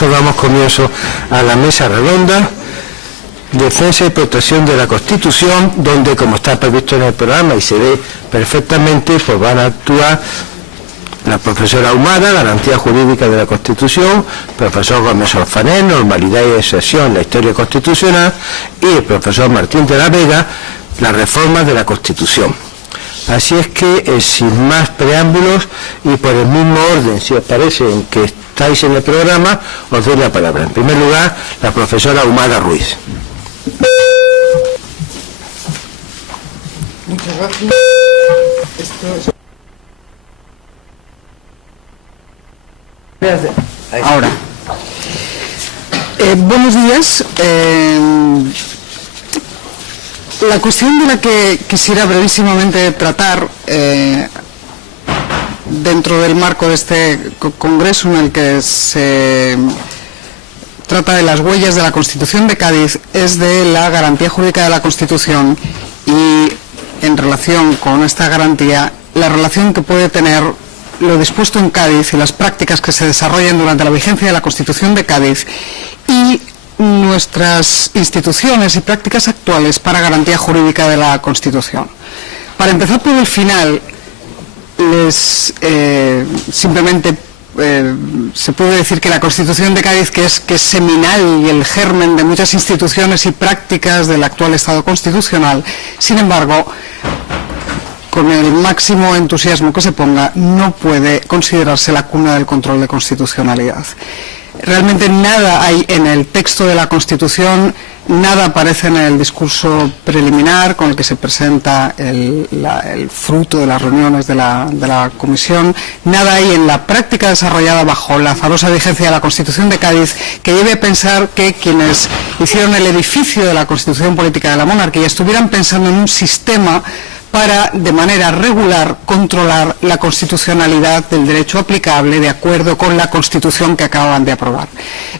caso damos comienzo a la mesa redonda Defensa y Protección de la Constitución, donde, como está previsto en el programa y se ve perfectamente, pues van a actuar la profesora Ahumada, Garantía Jurídica de la Constitución, profesor Gómez Orfanel, Normalidad y Excepción en la Historia Constitucional, y el profesor Martín de la Vega, la Reforma de la Constitución. Así es que, sin más preámbulos y por el mismo orden, si os parece, en que estáis en el programa, os doy la palabra. En primer lugar, la profesora Ahumada Ruiz. Muchas gracias. Ahora, buenos días. La cuestión de la que quisiera brevísimamente tratar dentro del marco de este congreso en el que se trata de las huellas de la Constitución de Cádiz es de la garantía jurídica de la Constitución y, en relación con esta garantía, la relación que puede tener lo dispuesto en Cádiz y las prácticas que se desarrollan durante la vigencia de la Constitución de Cádiz y nuestras instituciones y prácticas actuales para garantía jurídica de la Constitución. Para empezar por el final, simplemente se puede decir que la Constitución de Cádiz, que es seminal y el germen de muchas instituciones y prácticas del actual Estado constitucional, sin embargo, con el máximo entusiasmo que se ponga, no puede considerarse la cuna del control de constitucionalidad. Realmente nada hay en el texto de la Constitución, nada aparece en el discurso preliminar con el que se presenta el fruto de las reuniones de la Comisión, nada hay en la práctica desarrollada bajo la azarosa vigencia de la Constitución de Cádiz que lleve a pensar que quienes hicieron el edificio de la Constitución Política de la Monarquía estuvieran pensando en un sistema para, de manera regular, controlar la constitucionalidad del derecho aplicable de acuerdo con la Constitución que acaban de aprobar.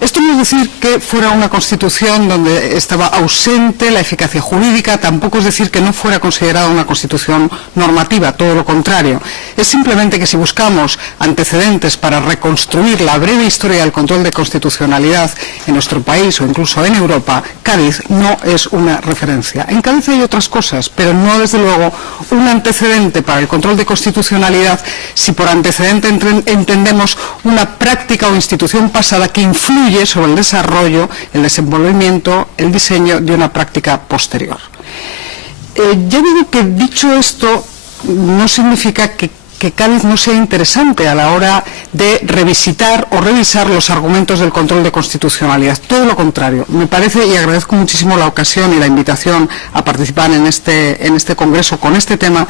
Esto no es decir que fuera una Constitución donde estaba ausente la eficacia jurídica, tampoco es decir que no fuera considerada una Constitución normativa, todo lo contrario. Es simplemente que si buscamos antecedentes para reconstruir la breve historia del control de constitucionalidad en nuestro país o incluso en Europa, Cádiz no es una referencia. En Cádiz hay otras cosas, pero no, desde luego, un antecedente para el control de constitucionalidad, si por antecedente entendemos una práctica o institución pasada que influye sobre el desarrollo, el desenvolvimiento, el diseño de una práctica posterior. Ya digo que, dicho esto, no significa que Cádiz no sea interesante a la hora de revisitar o revisar los argumentos del control de constitucionalidad. Todo lo contrario. Me parece, y agradezco muchísimo la ocasión y la invitación a participar en este congreso con este tema,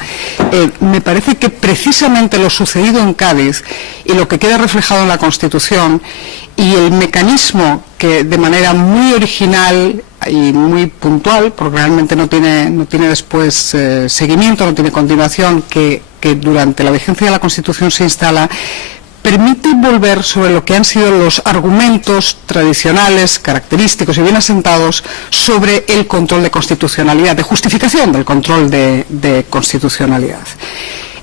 me parece que precisamente lo sucedido en Cádiz y lo que queda reflejado en la Constitución y el mecanismo que de manera muy original y muy puntual, porque realmente no tiene después seguimiento, no tiene continuación, que durante la vigencia de la Constitución se instala, permite volver sobre lo que han sido los argumentos tradicionales, característicos y bien asentados sobre el control de constitucionalidad, de justificación del control de constitucionalidad.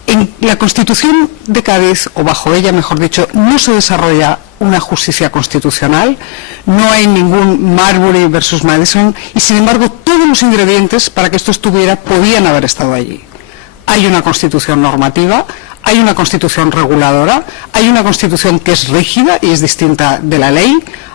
En la Constitución de Cádiz, o bajo ella, mejor dicho, no se desarrolla una justicia constitucional, no hay ningún Marbury versus Madison, y sin embargo todos los ingredientes para que esto estuviera podían haber estado allí. Hay una Constitución normativa, hay una Constitución reguladora, hay una Constitución que es rígida y es distinta de la ley,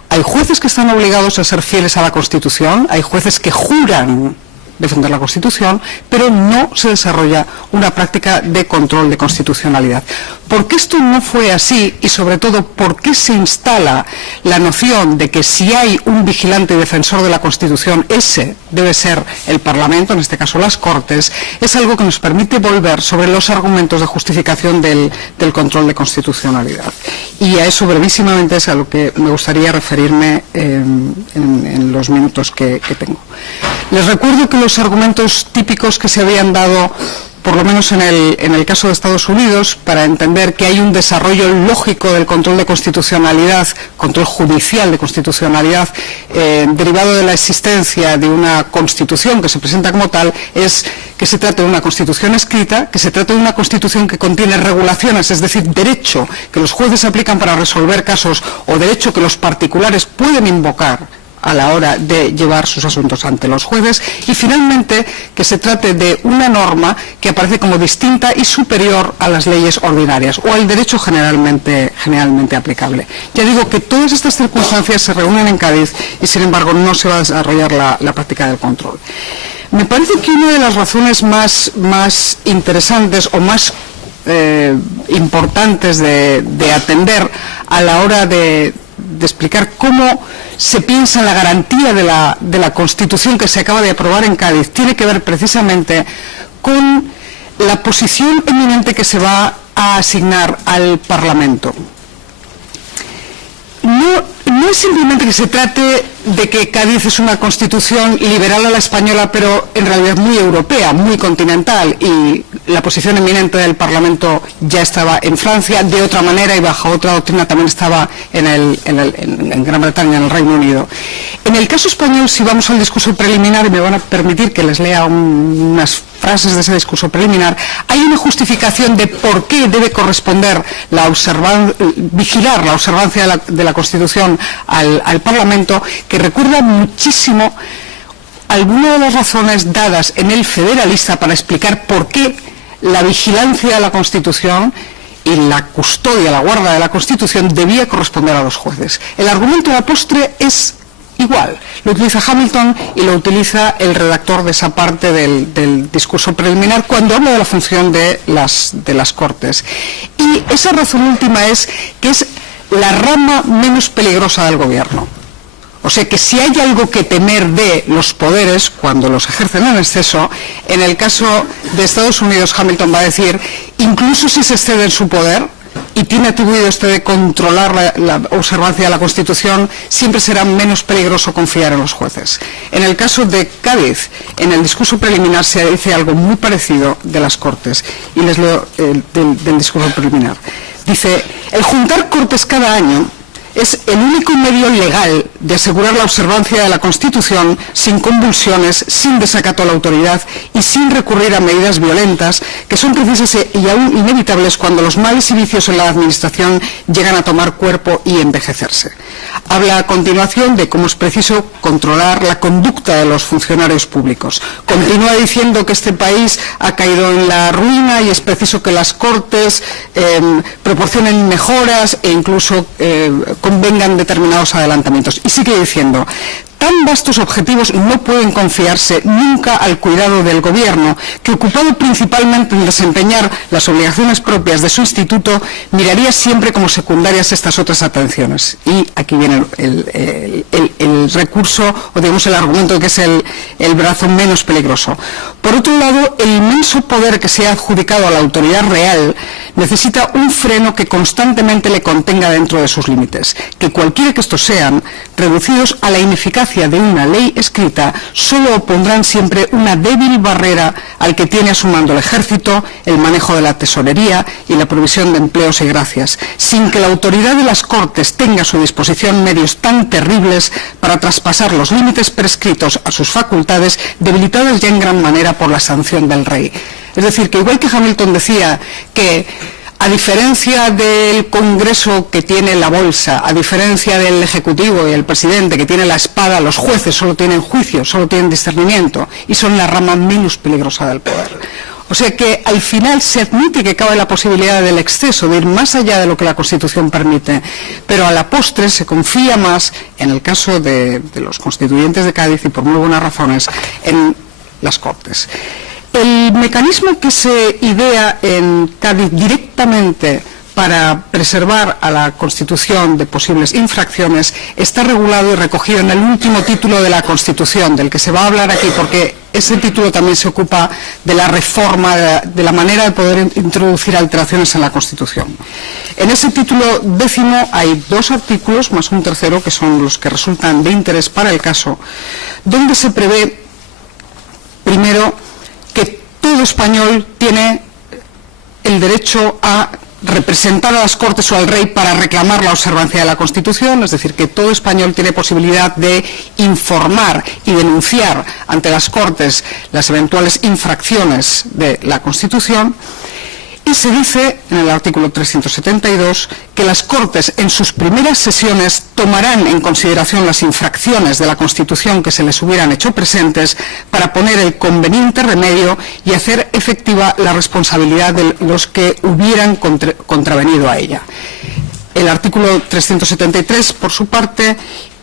hay jueces que están obligados a ser fieles a la Constitución, hay jueces que juran defender la Constitución, pero no se desarrolla una práctica de control de constitucionalidad. ¿Por qué esto no fue así? Y sobre todo, ¿por qué se instala la noción de que si hay un vigilante y defensor de la Constitución, ese debe ser el Parlamento, en este caso las Cortes? Es algo que nos permite volver sobre los argumentos de justificación del control de constitucionalidad. Y a eso brevísimamente es a lo que me gustaría referirme en los minutos que tengo. Les recuerdo que los argumentos típicos que se habían dado por lo menos en el caso de Estados Unidos, para entender que hay un desarrollo lógico del control de constitucionalidad, control judicial de constitucionalidad, derivado de la existencia de una constitución que se presenta como tal, es que se trata de una constitución escrita, que se trata de una constitución que contiene regulaciones, es decir, derecho que los jueces aplican para resolver casos o derecho que los particulares pueden invocar a la hora de llevar sus asuntos ante los jueces, y finalmente que se trate de una norma que aparece como distinta y superior a las leyes ordinarias o al derecho generalmente aplicable. Ya digo que todas estas circunstancias se reúnen en Cádiz y sin embargo no se va a desarrollar la práctica del control. Me parece que una de las razones más interesantes o más importantes de atender a la hora de explicar cómo se piensa en la garantía de la Constitución que se acaba de aprobar en Cádiz tiene que ver precisamente con la posición eminente que se va a asignar al Parlamento. No es simplemente que se trate de que Cádiz es una constitución liberal a la española, pero en realidad muy europea, muy continental, y la posición eminente del Parlamento ya estaba en Francia, de otra manera y bajo otra doctrina también estaba en Gran Bretaña, en el Reino Unido. En el caso español, si vamos al discurso preliminar, y me van a permitir que les lea unas frases de ese discurso preliminar, hay una justificación de por qué debe corresponder vigilar la observancia de la Constitución al Parlamento, que recuerda muchísimo algunas de las razones dadas en el Federalista para explicar por qué la vigilancia de la Constitución y la custodia, la guarda de la Constitución debía corresponder a los jueces. El argumento de la postre es igual, lo utiliza Hamilton y lo utiliza el redactor de esa parte del discurso preliminar cuando habla de la función de las Cortes. Y esa razón última es que es la rama menos peligrosa del gobierno. O sea que si hay algo que temer de los poderes cuando los ejercen en exceso, en el caso de Estados Unidos, Hamilton va a decir, incluso si se excede en su poder y tiene atribuido este de controlar la observancia de la Constitución, siempre será menos peligroso confiar en los jueces. En el caso de Cádiz, en el discurso preliminar se dice algo muy parecido de las Cortes, y les leo del discurso preliminar. Dice, el juntar Cortes cada año es el único medio legal de asegurar la observancia de la Constitución sin convulsiones, sin desacato a la autoridad y sin recurrir a medidas violentas que son precisas y aún inevitables cuando los males y vicios en la administración llegan a tomar cuerpo y envejecerse. Habla a continuación de cómo es preciso controlar la conducta de los funcionarios públicos. Continúa diciendo que este país ha caído en la ruina y es preciso que las Cortes proporcionen mejoras e incluso convengan determinados adelantamientos. Y sigue diciendo, tan vastos objetivos no pueden confiarse nunca al cuidado del gobierno, que ocupado principalmente en desempeñar las obligaciones propias de su instituto, miraría siempre como secundarias estas otras atenciones. Y aquí viene el recurso, o digamos el argumento que es el brazo menos peligroso. Por otro lado, el inmenso poder que se ha adjudicado a la autoridad real necesita un freno que constantemente le contenga dentro de sus límites, que cualquiera que estos sean, reducidos a la ineficacia de una ley escrita, solo opondrán siempre una débil barrera al que tiene a su mando el ejército, el manejo de la tesorería y la provisión de empleos y gracias, sin que la autoridad de las Cortes tenga a su disposición medios tan terribles para traspasar los límites prescritos a sus facultades, debilitadas ya en gran manera por la sanción del rey. Es decir, que igual que Hamilton decía que a diferencia del Congreso que tiene la bolsa, a diferencia del Ejecutivo y el Presidente que tiene la espada, los jueces solo tienen juicio, solo tienen discernimiento y son la rama menos peligrosa del poder. O sea que al final se admite que cabe la posibilidad del exceso, de ir más allá de lo que la Constitución permite, pero a la postre se confía más, en el caso de los constituyentes de Cádiz y por muy buenas razones, en las Cortes. El mecanismo que se idea en Cádiz directamente para preservar a la Constitución de posibles infracciones está regulado y recogido en el último título de la Constitución, del que se va a hablar aquí, porque ese título también se ocupa de la reforma, de la manera de poder introducir alteraciones en la Constitución. En ese título 10º hay 2 artículos, más un tercero, que son los que resultan de interés para el caso, donde se prevé, primero, que todo español tiene el derecho a representar a las Cortes o al rey para reclamar la observancia de la Constitución, es decir, que todo español tiene posibilidad de informar y denunciar ante las Cortes las eventuales infracciones de la Constitución. Y se dice en el artículo 372 que las Cortes en sus primeras sesiones tomarán en consideración las infracciones de la Constitución que se les hubieran hecho presentes para poner el conveniente remedio y hacer efectiva la responsabilidad de los que hubieran contravenido a ella. El artículo 373, por su parte,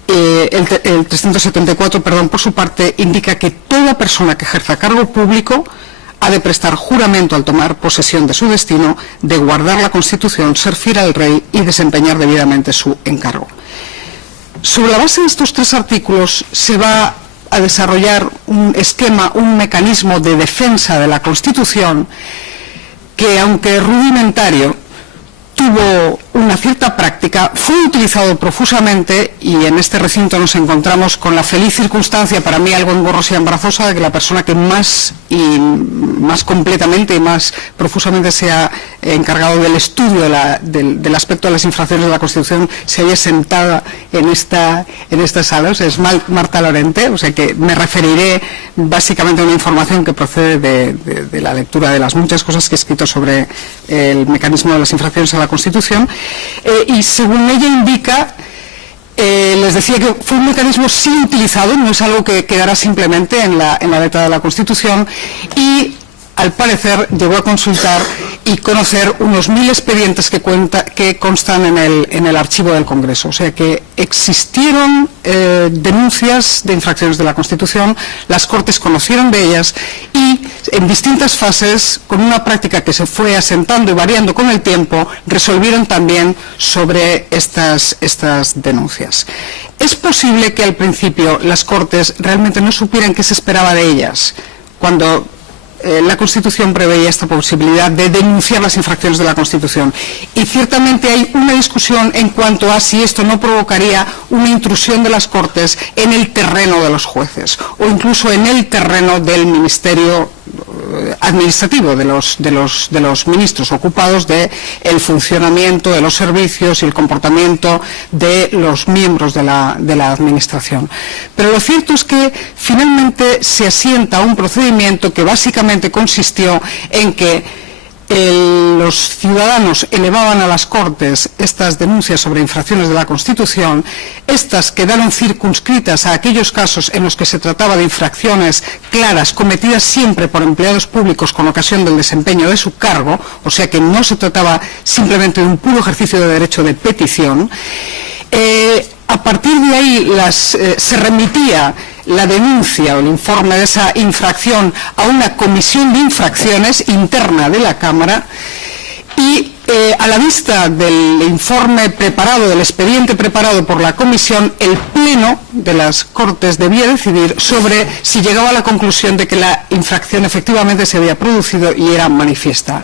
el 374, perdón, por su parte, indica que toda persona que ejerza cargo público ha de prestar juramento al tomar posesión de su destino, de guardar la Constitución, ser fiel al rey y desempeñar debidamente su encargo. Sobre la base de estos tres artículos se va a desarrollar un esquema, un mecanismo de defensa de la Constitución que, aunque rudimentario, tuvo una cierta práctica, fue utilizado profusamente, y en este recinto nos encontramos con la feliz circunstancia, para mí algo engorrosa y embarazosa, de que la persona que más completamente y más profusamente se ha encargado del estudio del aspecto de las infracciones de la Constitución se haya sentada en esta sala, o sea, es Marta Lorente, o sea que me referiré básicamente a una información que procede de la lectura de las muchas cosas que he escrito sobre el mecanismo de las infracciones a la Constitución, y según ella indica, les decía que fue un mecanismo sí utilizado, no es algo que quedará simplemente en la letra de la Constitución, y al parecer llegó a consultar y conocer unos 1000 expedientes que constan en el archivo del Congreso. O sea que existieron denuncias de infracciones de la Constitución, las Cortes conocieron de ellas y en distintas fases, con una práctica que se fue asentando y variando con el tiempo, resolvieron también sobre estas denuncias. Es posible que al principio las Cortes realmente no supieran qué se esperaba de ellas, cuando la Constitución preveía esta posibilidad de denunciar las infracciones de la Constitución. Y ciertamente hay una discusión en cuanto a si esto no provocaría una intrusión de las Cortes en el terreno de los jueces o incluso en el terreno del ministerio administrativo, de los ministros ocupados del funcionamiento de los servicios y el comportamiento de los miembros de la administración. Pero lo cierto es que finalmente se asienta un procedimiento que básicamente consistió en que los ciudadanos elevaban a las Cortes estas denuncias sobre infracciones de la Constitución. Estas quedaron circunscritas a aquellos casos en los que se trataba de infracciones claras cometidas siempre por empleados públicos con ocasión del desempeño de su cargo, o sea que no se trataba simplemente de un puro ejercicio de derecho de petición. A partir de ahí se remitía la denuncia o el informe de esa infracción a una comisión de infracciones interna de la Cámara y a la vista del informe preparado, del expediente preparado por la comisión, el Pleno de las Cortes debía decidir sobre si llegaba a la conclusión de que la infracción efectivamente se había producido y era manifiesta.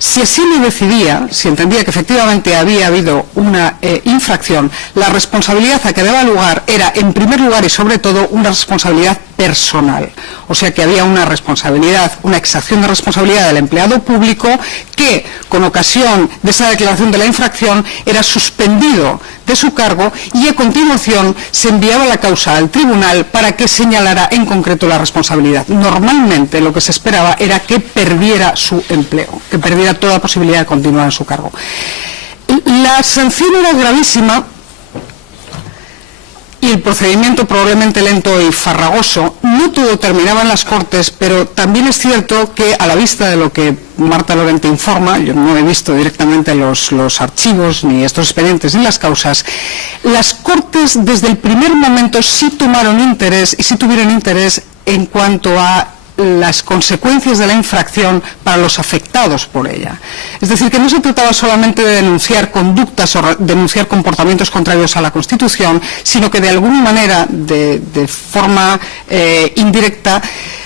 Si así lo decidía, si entendía que efectivamente había habido una infracción, la responsabilidad a que daba lugar era, en primer lugar y sobre todo, una responsabilidad personal. O sea que había una responsabilidad, una exacción de responsabilidad del empleado público que, con ocasión de esa declaración de la infracción, era suspendido de su cargo y a continuación se enviaba la causa al tribunal para que señalara en concreto la responsabilidad. Normalmente lo que se esperaba era que perdiera su empleo, que perdiera toda posibilidad de continuar en su cargo. La sanción era gravísima y el procedimiento probablemente lento y farragoso. No todo terminaba en las Cortes, pero también es cierto que, a la vista de lo que Marta Lorente informa, yo no he visto directamente los archivos, ni estos expedientes, ni las causas, las Cortes desde el primer momento sí tomaron interés y sí tuvieron interés en cuanto a las consecuencias de la infracción para los afectados por ella. Es decir, que no se trataba solamente de denunciar conductas o denunciar comportamientos contrarios a la Constitución, sino que de alguna manera, de forma indirecta,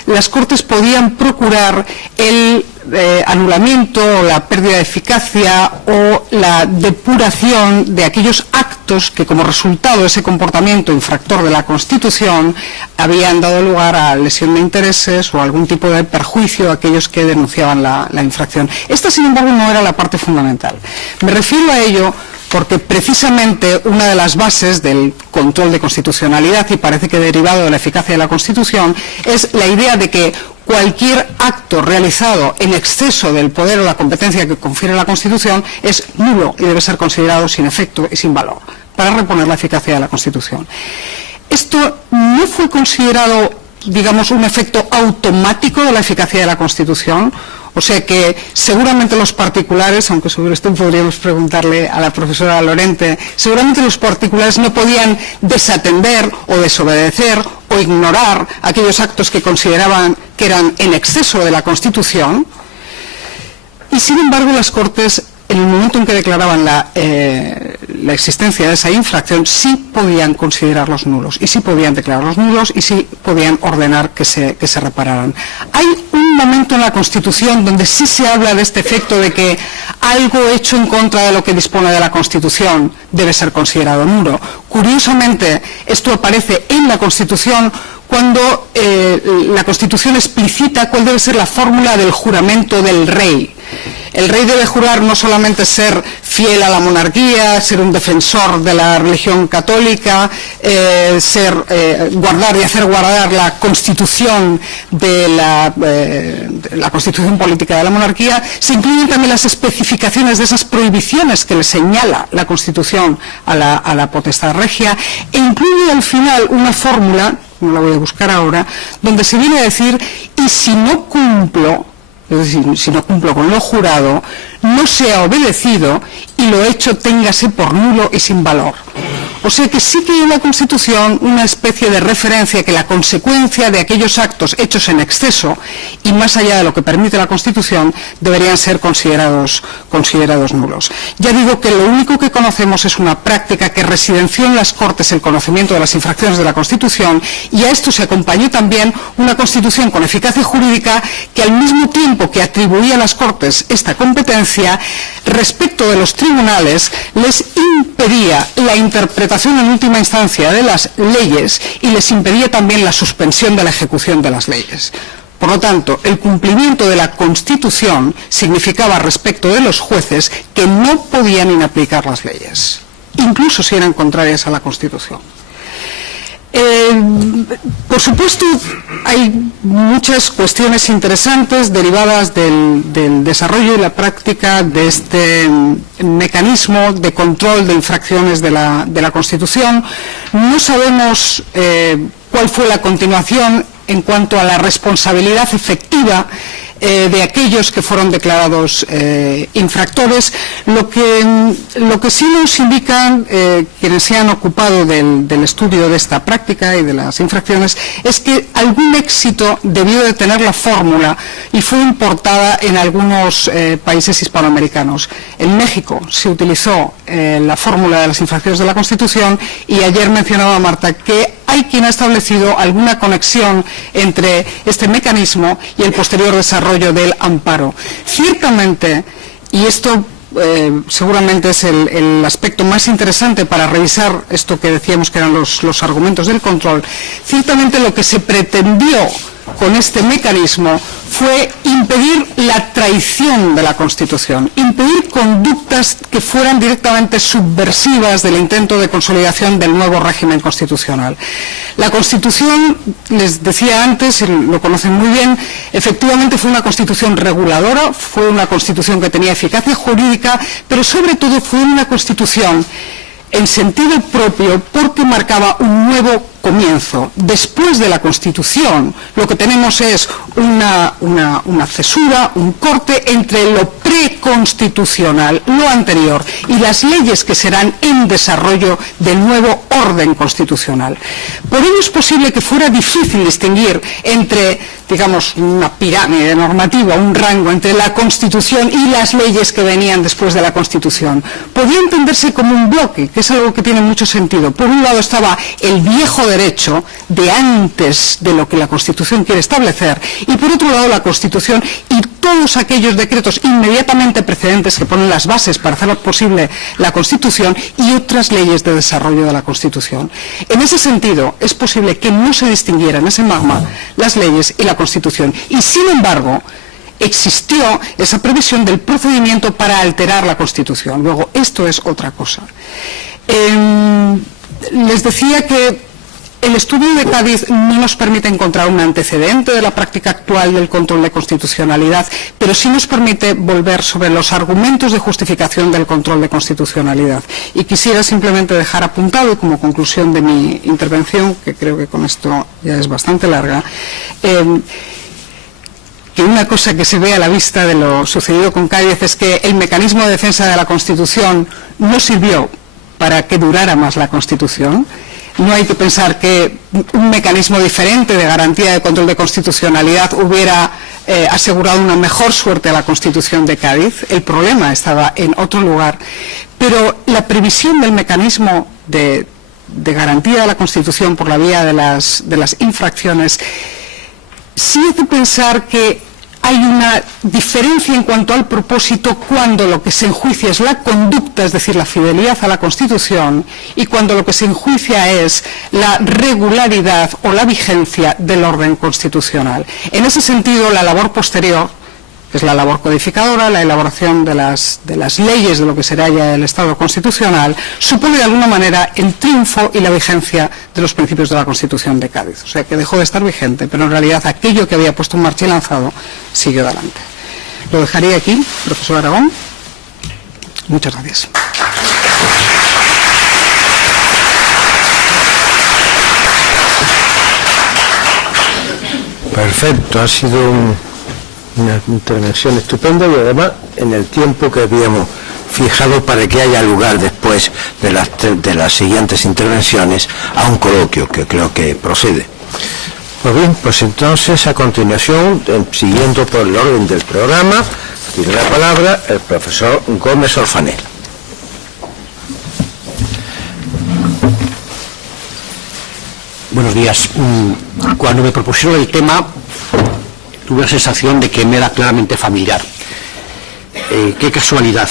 las Cortes podían procurar el anulamiento o la pérdida de eficacia o la depuración de aquellos actos que, como resultado de ese comportamiento infractor de la Constitución, habían dado lugar a lesión de intereses o algún tipo de perjuicio a aquellos que denunciaban la infracción. Esta, sin embargo, no era la parte fundamental. Me refiero a ello porque precisamente una de las bases del control de constitucionalidad, y parece que derivado de la eficacia de la Constitución, es la idea de que cualquier acto realizado en exceso del poder o la competencia que confiere la Constitución es nulo y debe ser considerado sin efecto y sin valor, para reponer la eficacia de la Constitución. Esto no fue considerado, digamos, un efecto automático de la eficacia de la Constitución. O sea que seguramente los particulares, aunque sobre esto podríamos preguntarle a la profesora Lorente, seguramente los particulares no podían desatender o desobedecer o ignorar aquellos actos que consideraban que eran en exceso de la Constitución, y sin embargo las Cortes, en el momento en que declaraban la existencia de esa infracción, sí podían considerarlos nulos, y sí podían declararlos nulos, y sí podían ordenar que se repararan. Hay un momento en la Constitución donde sí se habla de este efecto de que algo hecho en contra de lo que dispone de la Constitución debe ser considerado nulo. Curiosamente, esto aparece en la Constitución cuando la Constitución explicita cuál debe ser la fórmula del juramento del rey. El rey debe jurar no solamente ser fiel a la monarquía, ser un defensor de la religión católica, guardar y hacer guardar la constitución de la constitución política de la monarquía. Se incluyen también las especificaciones de esas prohibiciones que le señala la Constitución a la potestad regia, e incluye al final una fórmula, no la voy a buscar ahora, donde se viene a decir: y si no cumplo, es decir, si no cumplo con lo jurado, no sea obedecido y lo hecho téngase por nulo y sin valor. O sea que sí que hay en la Constitución una especie de referencia que la consecuencia de aquellos actos hechos en exceso y más allá de lo que permite la Constitución deberían ser considerados nulos. Ya digo que lo único que conocemos es una práctica que residenció en las Cortes el conocimiento de las infracciones de la Constitución, y a esto se acompañó también una Constitución con eficacia jurídica que, al mismo tiempo que atribuía a las Cortes esta competencia, respecto de los tribunales les impedía la interpretación en última instancia de las leyes y les impedía también la suspensión de la ejecución de las leyes. Por lo tanto, el cumplimiento de la Constitución significaba respecto de los jueces que no podían inaplicar las leyes, incluso si eran contrarias a la Constitución. Por supuesto, hay muchas cuestiones interesantes derivadas del desarrollo y la práctica de este mecanismo de control de infracciones de la Constitución. No sabemos cuál fue la continuación en cuanto a la responsabilidad efectiva de aquellos que fueron declarados infractores. Lo que sí nos indican quienes se han ocupado del estudio de esta práctica y de las infracciones es que algún éxito debió de tener la fórmula y fue importada en algunos países hispanoamericanos. En México se utilizó la fórmula de las infracciones de la Constitución, y ayer mencionaba Marta que hay quien ha establecido alguna conexión entre este mecanismo y el posterior desarrollo del amparo. Ciertamente, y esto seguramente es el aspecto más interesante para revisar esto que decíamos que eran los argumentos del control, ciertamente lo que se pretendió con este mecanismo fue impedir la traición de la Constitución, impedir conductas que fueran directamente subversivas del intento de consolidación del nuevo régimen constitucional. La Constitución, les decía antes, y lo conocen muy bien, efectivamente fue una Constitución reguladora, fue una Constitución que tenía eficacia jurídica, pero sobre todo fue una Constitución en sentido propio porque marcaba un nuevo comienzo. Después de la Constitución lo que tenemos es una cesura, un corte entre lo preconstitucional, lo anterior, y las leyes que serán en desarrollo del nuevo orden constitucional. Por ello es posible que fuera difícil distinguir entre digamos, una pirámide normativa, un rango entre la Constitución y las leyes que venían después de la Constitución. Podía entenderse como un bloque, que es algo que tiene mucho sentido. Por un lado estaba el viejo derecho de antes de lo que la Constitución quiere establecer, y por otro lado la Constitución y todos aquellos decretos inmediatamente precedentes que ponen las bases para hacer posible la Constitución y otras leyes de desarrollo de la Constitución. En ese sentido, es posible que no se distinguieran en ese magma las leyes y la Constitución, y sin embargo existió esa previsión del procedimiento para alterar la Constitución. Luego, esto es otra cosa. Les decía que el estudio de Cádiz no nos permite encontrar un antecedente de la práctica actual del control de constitucionalidad, pero sí nos permite volver sobre los argumentos de justificación del control de constitucionalidad. Y quisiera simplemente dejar apuntado, como conclusión de mi intervención, que creo que con esto ya es bastante larga, que una cosa que se ve a la vista de lo sucedido con Cádiz es que el mecanismo de defensa de la Constitución no sirvió para que durara más la Constitución. No hay que pensar que un mecanismo diferente de garantía de control de constitucionalidad hubiera asegurado una mejor suerte a la Constitución de Cádiz. El problema estaba en otro lugar. Pero la previsión del mecanismo de garantía de la Constitución por la vía de las infracciones sí hace pensar que hay una diferencia en cuanto al propósito cuando lo que se enjuicia es la conducta, es decir, la fidelidad a la Constitución, y cuando lo que se enjuicia es la regularidad o la vigencia del orden constitucional. En ese sentido, la labor posterior, que es la labor codificadora, la elaboración de las leyes de lo que será ya el Estado constitucional, supone de alguna manera el triunfo y la vigencia de los principios de la Constitución de Cádiz. O sea, que dejó de estar vigente, pero en realidad aquello que había puesto en marcha y lanzado siguió adelante. Lo dejaría aquí, profesor Aragón. Muchas gracias. Perfecto, ha sido una intervención estupenda y además en el tiempo que habíamos fijado para que haya lugar después de las siguientes intervenciones a un coloquio que creo que procede. Pues bien, pues entonces a continuación, siguiendo por el orden del programa, tiene la palabra el profesor Gómez Orfanel. Buenos días. Cuando me propusieron el tema, tuve la sensación de que me era claramente familiar. Qué casualidad.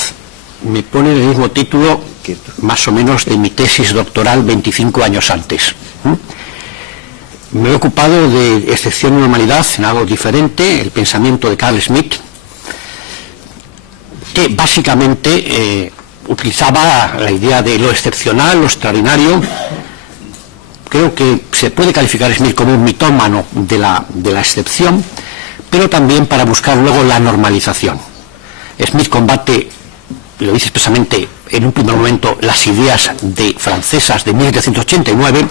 Me pone el mismo título que más o menos de mi tesis doctoral 25 años antes. Me he ocupado de excepción y normalidad en algo diferente, el pensamiento de Carl Schmitt, que básicamente utilizaba la idea de lo excepcional, lo extraordinario. Creo que se puede calificar a Schmitt como un mitómano de la excepción, pero también para buscar luego la normalización. Schmitt combate, lo dice expresamente en un primer momento, las ideas francesas de 1789,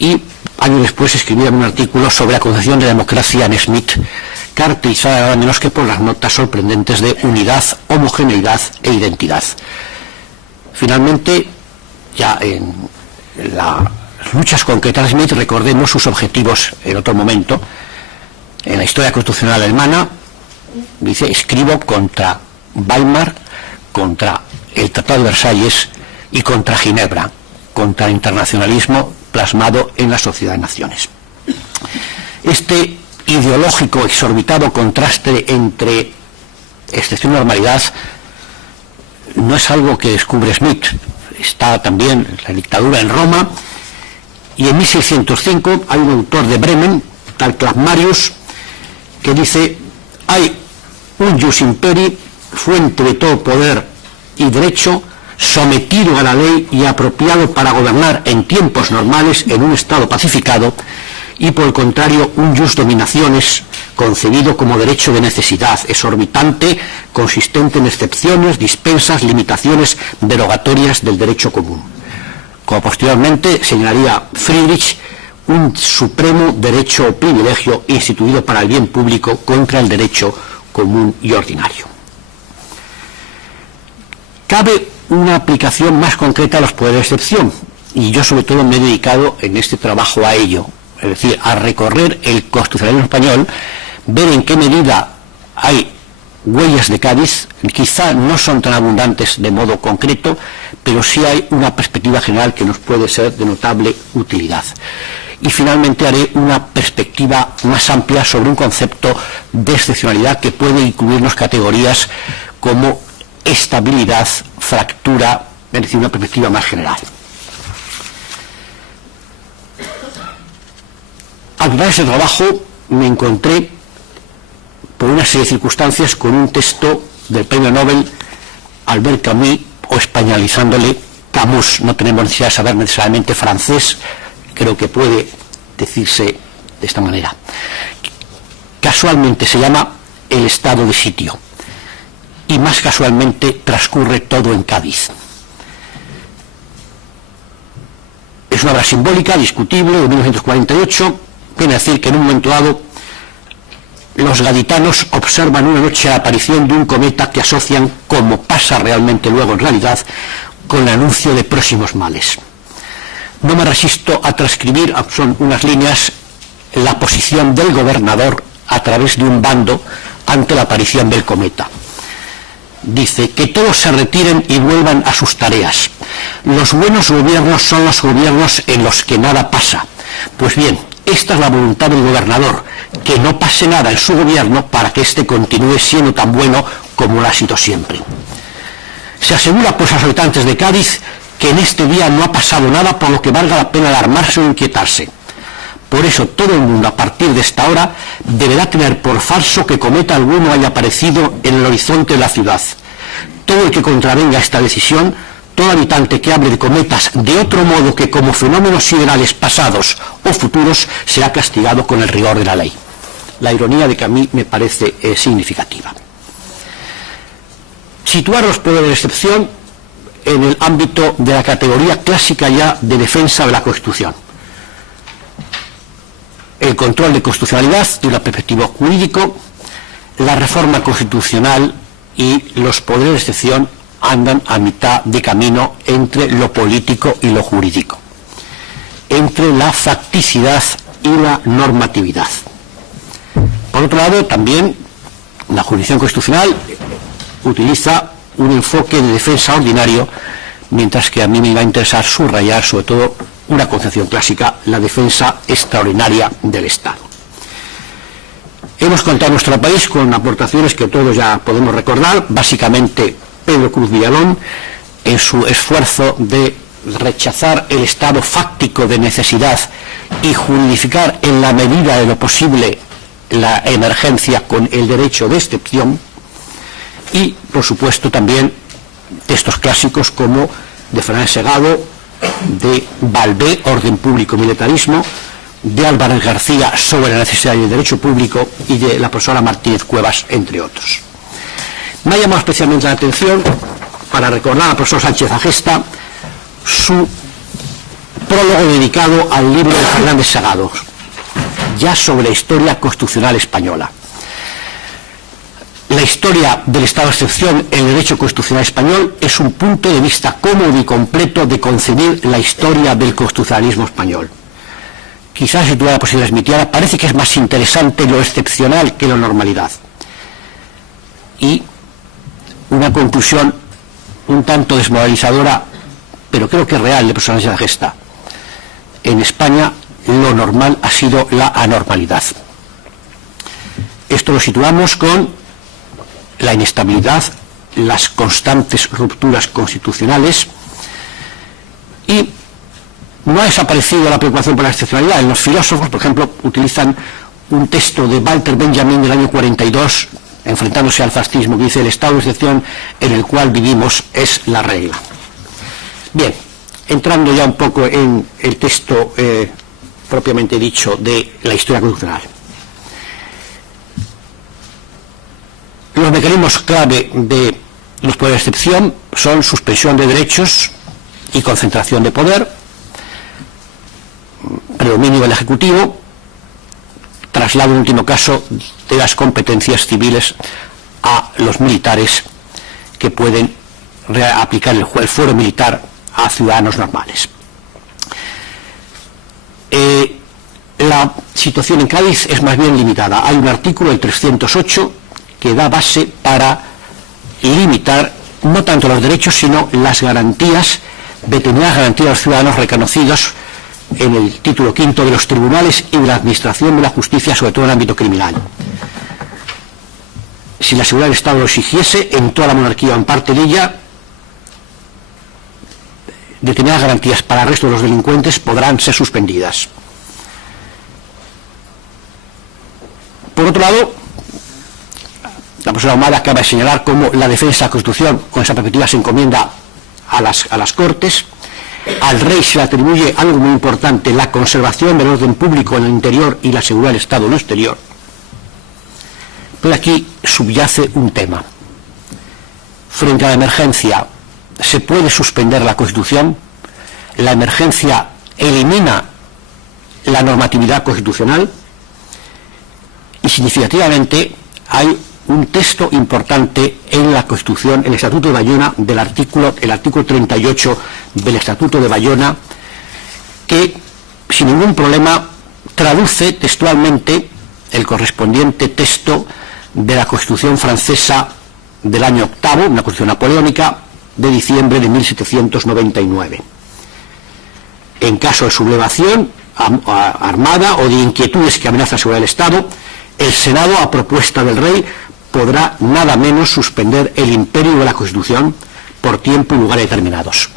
y años después escribía un artículo sobre la concepción de la democracia en Schmitt, caracterizada nada menos que por las notas sorprendentes de unidad, homogeneidad e identidad. Finalmente, ya en las luchas concretas de Schmitt, recordemos sus objetivos en otro momento. En la historia constitucional alemana, dice, escribo contra Weimar, contra el Tratado de Versalles y contra Ginebra, contra el internacionalismo plasmado en la Sociedad de Naciones. Este ideológico exorbitado contraste entre excepción y normalidad no es algo que descubre Schmitt. Está también la dictadura en Roma, y en 1605 hay un autor de Bremen, tal Claudius Marius, que dice: hay un jus imperi, fuente de todo poder y derecho, sometido a la ley y apropiado para gobernar en tiempos normales en un estado pacificado, y por el contrario un jus dominationes, concebido como derecho de necesidad, exorbitante, consistente en excepciones, dispensas, limitaciones derogatorias del derecho común. Como posteriormente señalaría Friedrich, un supremo derecho o privilegio instituido para el bien público contra el derecho común y ordinario. Cabe una aplicación más concreta a los poderes de excepción, y yo sobre todo me he dedicado en este trabajo a ello, es decir, a recorrer el constitucionalismo español, ver en qué medida hay huellas de Cádiz. Quizá no son tan abundantes de modo concreto, pero sí hay una perspectiva general que nos puede ser de notable utilidad. Y finalmente haré una perspectiva más amplia sobre un concepto de excepcionalidad que puede incluirnos categorías como estabilidad, fractura, es decir, una perspectiva más general. Al final de ese trabajo me encontré, por una serie de circunstancias, con un texto del premio Nobel Albert Camus, o españolizándole Camus. No tenemos necesidad de saber necesariamente francés, creo que puede decirse de esta manera. Casualmente se llama El estado de sitio, y más casualmente transcurre todo en Cádiz. Es una obra simbólica, discutible, de 1948, viene a decir que en un momento dado los gaditanos observan una noche la aparición de un cometa que asocian, como pasa realmente luego en realidad, con el anuncio de próximos males. No me resisto a transcribir, son unas líneas, la posición del gobernador a través de un bando ante la aparición del cometa. Dice: que todos se retiren y vuelvan a sus tareas. Los buenos gobiernos son los gobiernos en los que nada pasa. Pues bien, esta es la voluntad del gobernador, que no pase nada en su gobierno para que éste continúe siendo tan bueno como lo ha sido siempre. Se asegura pues a los habitantes de Cádiz que en este día no ha pasado nada por lo que valga la pena alarmarse o inquietarse. Por eso todo el mundo a partir de esta hora deberá tener por falso que cometa alguno haya aparecido en el horizonte de la ciudad. Todo el que contravenga esta decisión, todo habitante que hable de cometas de otro modo que como fenómenos siderales pasados o futuros, será castigado con el rigor de la ley. La ironía de Camus me parece significativa. Situar los poderes de excepción en el ámbito de la categoría clásica ya de defensa de la Constitución. El control de constitucionalidad de una perspectiva jurídico, la reforma constitucional y los poderes de excepción andan a mitad de camino entre lo político y lo jurídico, entre la facticidad y la normatividad. Por otro lado, también la jurisdicción constitucional utiliza un enfoque de defensa ordinario, mientras que a mí me va a interesar subrayar sobre todo una concepción clásica, la defensa extraordinaria del Estado. Hemos contado nuestro país con aportaciones que todos ya podemos recordar, básicamente Pedro Cruz Villalón, en su esfuerzo de rechazar el estado fáctico de necesidad y juridificar en la medida de lo posible la emergencia con el derecho de excepción, y por supuesto también textos clásicos como de Fernández Segado, de Balbé, Orden Público y Militarismo, de Álvarez García, Sobre la necesidad del derecho público, y de la profesora Martínez Cuevas, entre otros. Me ha llamado especialmente la atención, para recordar al profesor Sánchez Agesta, su prólogo dedicado al libro de Fernández Segado, ya sobre historia constitucional española. La historia del estado de excepción en el derecho constitucional español es un punto de vista cómodo y completo de concebir la historia del constitucionalismo español. Quizás si tuviera la posibilidad de transmitirla, parece que es más interesante lo excepcional que la normalidad. Y una conclusión un tanto desmoralizadora, pero creo que es real, de personas de la gesta. En España lo normal ha sido la anormalidad. Esto lo situamos con la inestabilidad, las constantes rupturas constitucionales, y no ha desaparecido la preocupación por la excepcionalidad. Los filósofos, por ejemplo, utilizan un texto de Walter Benjamin del año 42, enfrentándose al fascismo, que dice: el estado de excepción en el cual vivimos es la regla. Bien, entrando ya un poco en el texto propiamente dicho de la historia constitucional. Los mecanismos clave de los poderes de excepción son suspensión de derechos y concentración de poder, predominio del Ejecutivo, traslado en último caso de las competencias civiles a los militares, que pueden aplicar el fuero militar a ciudadanos normales. La situación en Cádiz es más bien limitada. Hay un artículo, el 308, que da base para limitar no tanto los derechos, sino las garantías, determinadas garantías a los ciudadanos reconocidos en el título quinto de los tribunales y de la administración de la justicia, sobre todo en el ámbito criminal. Si la seguridad del Estado lo exigiese, en toda la monarquía o en parte de ella, determinadas garantías para el resto de los delincuentes podrán ser suspendidas. Por otro lado, la profesora Ahumada acaba de señalar cómo la defensa de la Constitución, con esa perspectiva, se encomienda a las Cortes. Al rey se le atribuye algo muy importante, la conservación del orden público en el interior y la seguridad del Estado en el exterior. Pero aquí subyace un tema. Frente a la emergencia, ¿se puede suspender la Constitución? ¿La emergencia elimina la normatividad constitucional? Y significativamente hay un texto importante en la Constitución, el Estatuto de Bayona, el artículo 38 del Estatuto de Bayona, que sin ningún problema traduce textualmente el correspondiente texto de la Constitución francesa del año octavo, una Constitución napoleónica de diciembre de 1799. En caso de sublevación armada o de inquietudes que amenazan la seguridad del Estado, el Senado, a propuesta del rey, podrá nada menos suspender el imperio de la Constitución por tiempo y lugar determinados.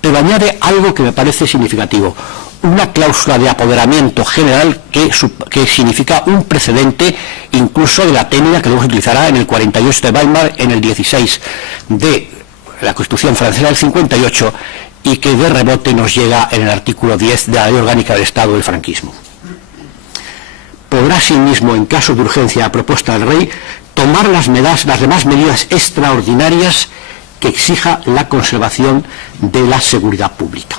Pero añade algo que me parece significativo, una cláusula de apoderamiento general que significa un precedente incluso de la técnica que luego se utilizará en el 48 de Weimar, en el 16 de la Constitución francesa del 58, y que de rebote nos llega en el artículo 10 de la Ley Orgánica del Estado del franquismo. Podrá asimismo, en caso de urgencia a propuesta del rey, tomar las demás medidas extraordinarias que exija la conservación de la seguridad pública.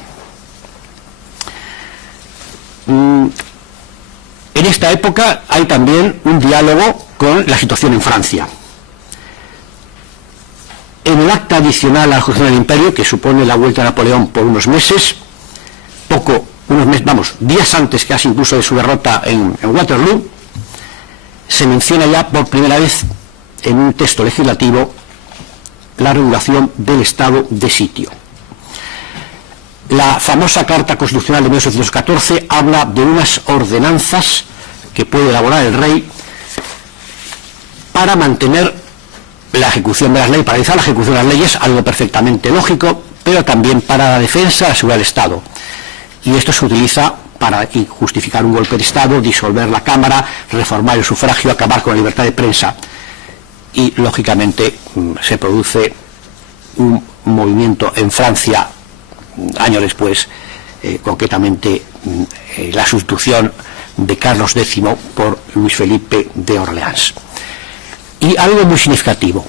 En esta época hay también un diálogo con la situación en Francia. En el acta adicional a la Constitución del Imperio, que supone la vuelta de Napoleón por unos meses, días antes casi incluso de su derrota en Waterloo, se menciona ya por primera vez en un texto legislativo la regulación del estado de sitio. La famosa Carta Constitucional de 1814 habla de unas ordenanzas que puede elaborar el rey para mantener la ejecución de las leyes, para realizar la ejecución de las leyes, algo perfectamente lógico, pero también para la defensa de la seguridad del Estado. Y esto se utiliza para justificar un golpe de Estado, disolver la Cámara, reformar el sufragio, acabar con la libertad de prensa. Y, lógicamente, se produce un movimiento en Francia, años después, concretamente la sustitución de Carlos X por Luis Felipe de Orleans. Y algo muy significativo,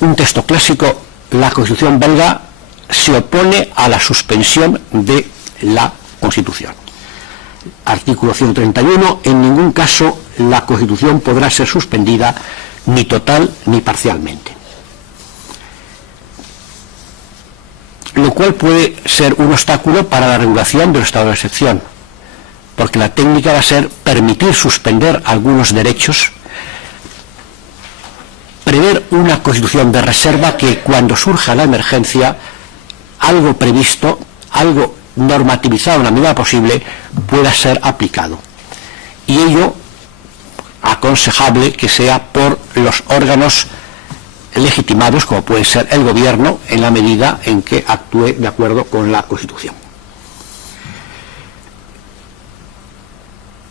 un texto clásico, la Constitución belga se opone a la suspensión de la Constitución. Artículo 131, en ningún caso la Constitución podrá ser suspendida ni total ni parcialmente. Lo cual puede ser un obstáculo para la regulación del estado de excepción, porque la técnica va a ser permitir suspender algunos derechos, prever una constitución de reserva que cuando surja la emergencia, algo previsto, algo normativizado en la medida posible, pueda ser aplicado. Y ello aconsejable que sea por los órganos legitimados, como puede ser el gobierno, en la medida en que actúe de acuerdo con la Constitución.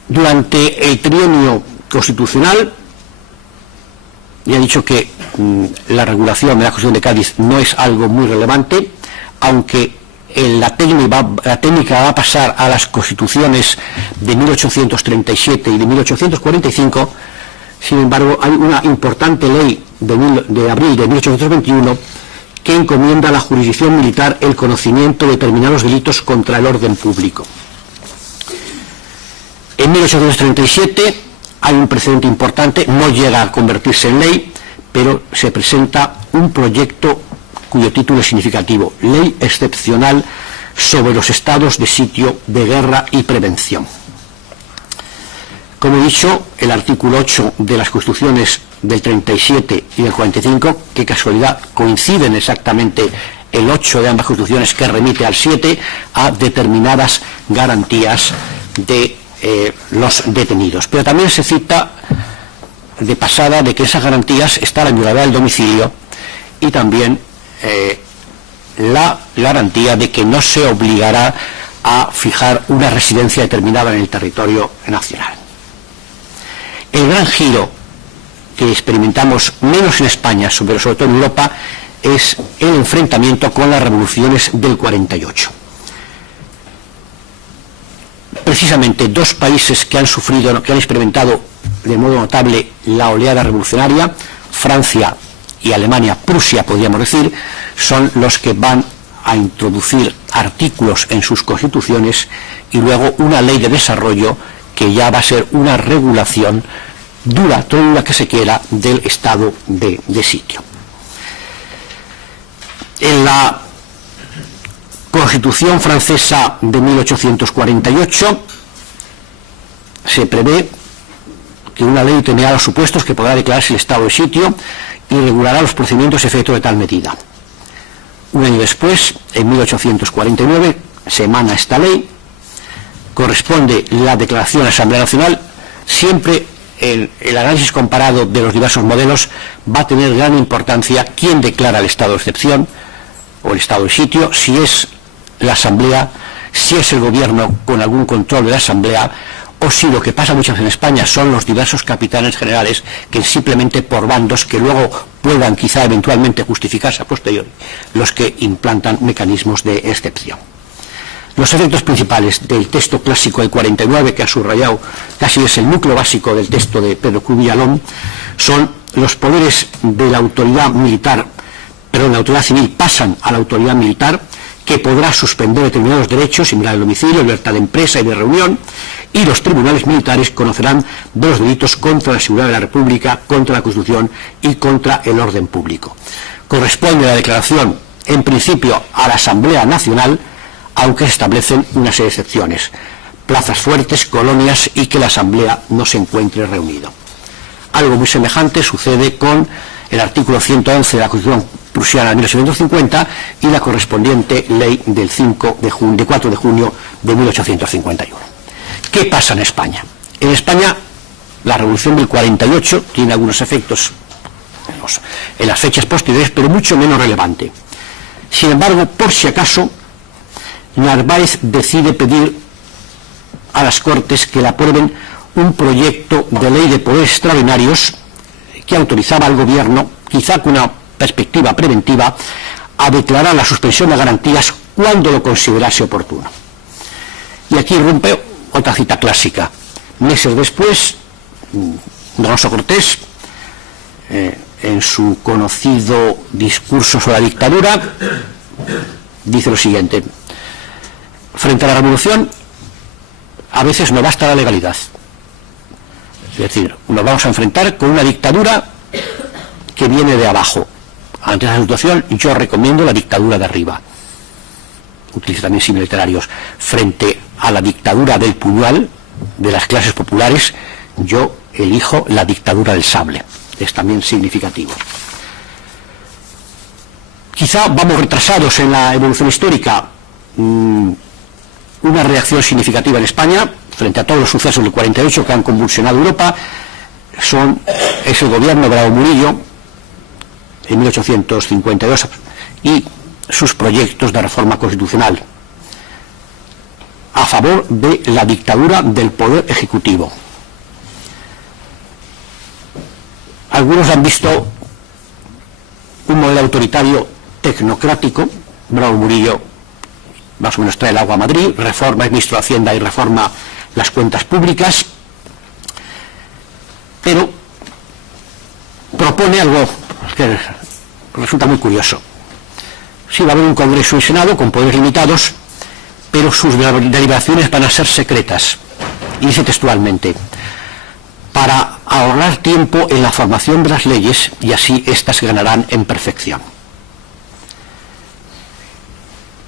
Durante el trienio constitucional, ya he dicho que la regulación de la Constitución de Cádiz no es algo muy relevante, aunque la técnica va a pasar a las constituciones de 1837 y de 1845. Sin embargo, hay una importante ley de abril de 1821 que encomienda a la jurisdicción militar el conocimiento de determinados delitos contra el orden público. En 1837 hay un precedente importante, no llega a convertirse en ley, pero se presenta un proyecto cuyo título es significativo: Ley Excepcional sobre los estados de sitio, de guerra y prevención. Como he dicho, el artículo 8 de las Constituciones del 37 y del 45, qué casualidad, coinciden exactamente el 8 de ambas Constituciones, que remite al 7, a determinadas garantías de los detenidos. Pero también se cita de pasada de que esas garantías está la inviolabilidad del domicilio y también la garantía de que no se obligará a fijar una residencia determinada en el territorio nacional. El gran giro que experimentamos, menos en España, pero sobre todo en Europa, es el enfrentamiento con las revoluciones del 48. Precisamente dos países que han sufrido, que han experimentado de modo notable la oleada revolucionaria, Francia y Alemania, Prusia podríamos decir, son los que van a introducir artículos en sus constituciones y luego una ley de desarrollo que ya va a ser una regulación dura, toda la que se quiera, del estado de sitio. En la Constitución francesa de 1848 se prevé que una ley determinará los supuestos que podrá declararse el estado de sitio y regulará los procedimientos y efectos de tal medida. Un año después, en 1849, se emana esta ley, corresponde la declaración a la Asamblea Nacional. Siempre el análisis comparado de los diversos modelos va a tener gran importancia quién declara el estado de excepción o el estado de sitio, si es la Asamblea, si es el Gobierno con algún control de la Asamblea, o si lo que pasa muchas veces en España son los diversos capitanes generales que simplemente por bandos que luego puedan quizá eventualmente justificarse a posteriori los que implantan mecanismos de excepción. Los efectos principales del texto clásico del 49, que ha subrayado, casi es el núcleo básico del texto de Pedro Cruz Villalón, son los poderes de la autoridad militar, la autoridad civil pasan a la autoridad militar, que podrá suspender determinados derechos, similar al domicilio, libertad de empresa y de reunión, y los tribunales militares conocerán de los delitos contra la seguridad de la República, contra la Constitución y contra el orden público. Corresponde la declaración, en principio, a la Asamblea Nacional, aunque se establecen una serie de excepciones, plazas fuertes, colonias y que la Asamblea no se encuentre reunida. Algo muy semejante sucede con el artículo 111 de la Constitución prusiana de 1850 y la correspondiente ley del 4 de junio de 1851. ¿Qué pasa en España? En España, la Revolución del 48 tiene algunos efectos en las fechas posteriores, pero mucho menos relevante. Sin embargo, por si acaso, Narváez decide pedir a las Cortes que le aprueben un proyecto de ley de poderes extraordinarios que autorizaba al Gobierno, quizá con una perspectiva preventiva, a declarar la suspensión de garantías cuando lo considerase oportuno. Y aquí irrumpe otra cita clásica. Meses después, don Alonso Cortés, en su conocido discurso sobre la dictadura, dice lo siguiente: frente a la revolución, a veces no basta la legalidad. Es decir, nos vamos a enfrentar con una dictadura que viene de abajo. Ante esa situación, yo recomiendo la dictadura de arriba. Utilizo también símiles literarios. Frente a la dictadura del puñal, de las clases populares, yo elijo la dictadura del sable. Es también significativo. Quizá vamos retrasados en la evolución histórica. Una reacción significativa en España frente a todos los sucesos del 48 que han convulsionado Europa es el gobierno de Bravo Murillo en 1852 y sus proyectos de reforma constitucional a favor de la dictadura del poder ejecutivo. Algunos han visto un modelo autoritario tecnocrático. Bravo Murillo más o menos trae el agua a Madrid, reforma el ministro de Hacienda y reforma las cuentas públicas, pero propone algo que resulta muy curioso. Sí, va a haber un Congreso y Senado con poderes limitados, pero sus deliberaciones van a ser secretas, y dice textualmente, para ahorrar tiempo en la formación de las leyes y así éstas ganarán en perfección.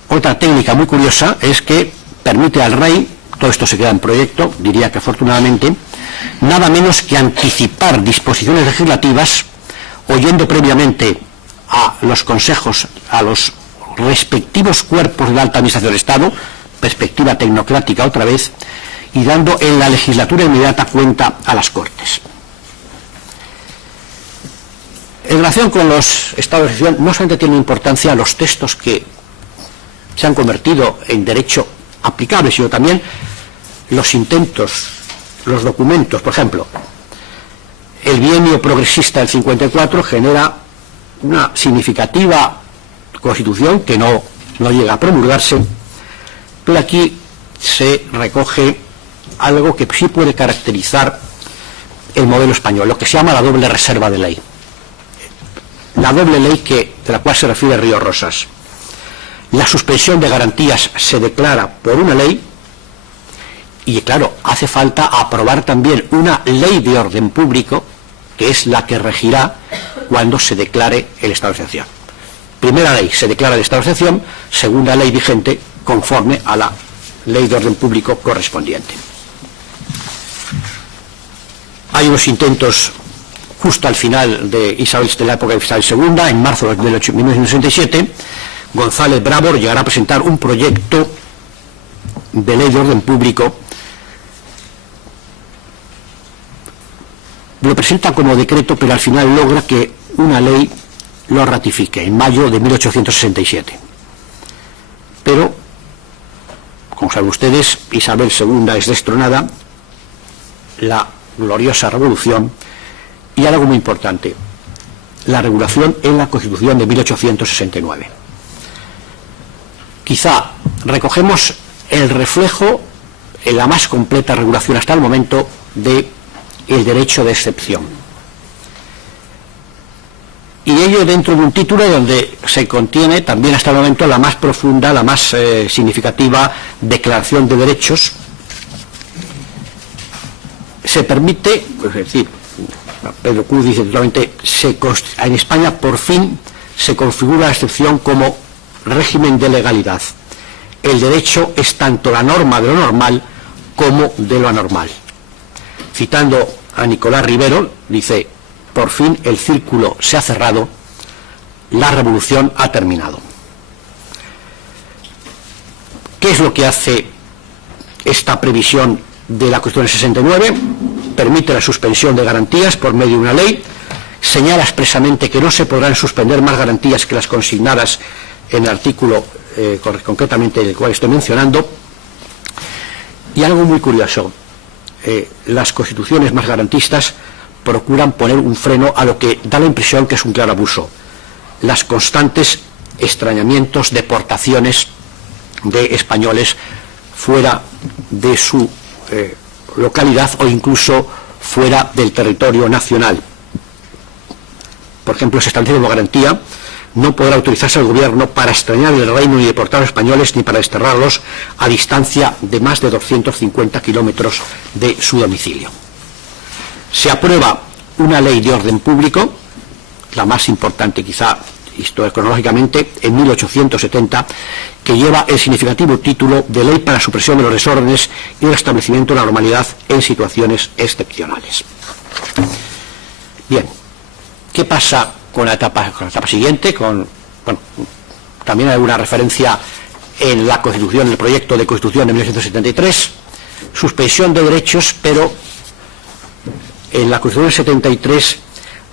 Otra técnica muy curiosa es que permite al rey, todo esto se queda en proyecto, diría que afortunadamente, nada menos que anticipar disposiciones legislativas, oyendo previamente a los consejos, a los respectivos cuerpos de la alta administración del Estado, perspectiva tecnocrática otra vez, y dando en la legislatura inmediata cuenta a las Cortes. En relación con los estados de excepción, no solamente tienen importancia los textos que se han convertido en derecho aplicable, sino también los intentos, los documentos. Por ejemplo, el bienio progresista del 54 genera una significativa constitución que no llega a promulgarse, pero aquí se recoge algo que sí puede caracterizar el modelo español, lo que se llama la doble reserva de ley. La doble ley de la cual se refiere Ríos Rosas. La suspensión de garantías se declara por una ley y, claro, hace falta aprobar también una ley de orden público, que es la que regirá cuando se declare el estado de excepción. Primera ley, se declara el estado de excepción; segunda ley vigente conforme a la ley de orden público correspondiente. Hay unos intentos justo al final de la época de Isabel II, en marzo de 1967, González Bravo llegará a presentar un proyecto de ley de orden público. Lo presenta como decreto, pero al final logra que una ley lo ratifique en mayo de 1867. Pero, como saben ustedes, Isabel II es destronada, la gloriosa revolución, y algo muy importante, la regulación en la Constitución de 1869. Quizá recogemos el reflejo en la más completa regulación hasta el momento de el derecho de excepción. Y ello dentro de un título donde se contiene también hasta el momento la más profunda, la más significativa declaración de derechos. Se permite, es decir, Pedro Cruz dice totalmente, en España por fin se configura la excepción como régimen de legalidad. El derecho es tanto la norma de lo normal como de lo anormal. Citando a Nicolás Rivero, dice: por fin el círculo se ha cerrado, la revolución ha terminado. ¿Qué es lo que hace esta previsión de la Constitución del 69? Permite la suspensión de garantías por medio de una ley, señala expresamente que no se podrán suspender más garantías que las consignadas en el artículo concretamente el cual estoy mencionando. Y algo muy curioso, las constituciones más garantistas procuran poner un freno a lo que da la impresión que es un claro abuso: las constantes extrañamientos, deportaciones de españoles fuera de su localidad o incluso fuera del territorio nacional. Por ejemplo, se establece como garantía: no podrá autorizarse al gobierno para extrañar el reino ni deportar a los españoles ni para desterrarlos a distancia de más de 250 kilómetros de su domicilio. Se aprueba una ley de orden público, la más importante quizá cronológicamente, en 1870, que lleva el significativo título de Ley para la supresión de los desórdenes y el restablecimiento de la normalidad en situaciones excepcionales. Bien, ¿qué pasa con la etapa siguiente? También hay una referencia en la Constitución, en el proyecto de Constitución de 1973, suspensión de derechos, pero en la Constitución del 73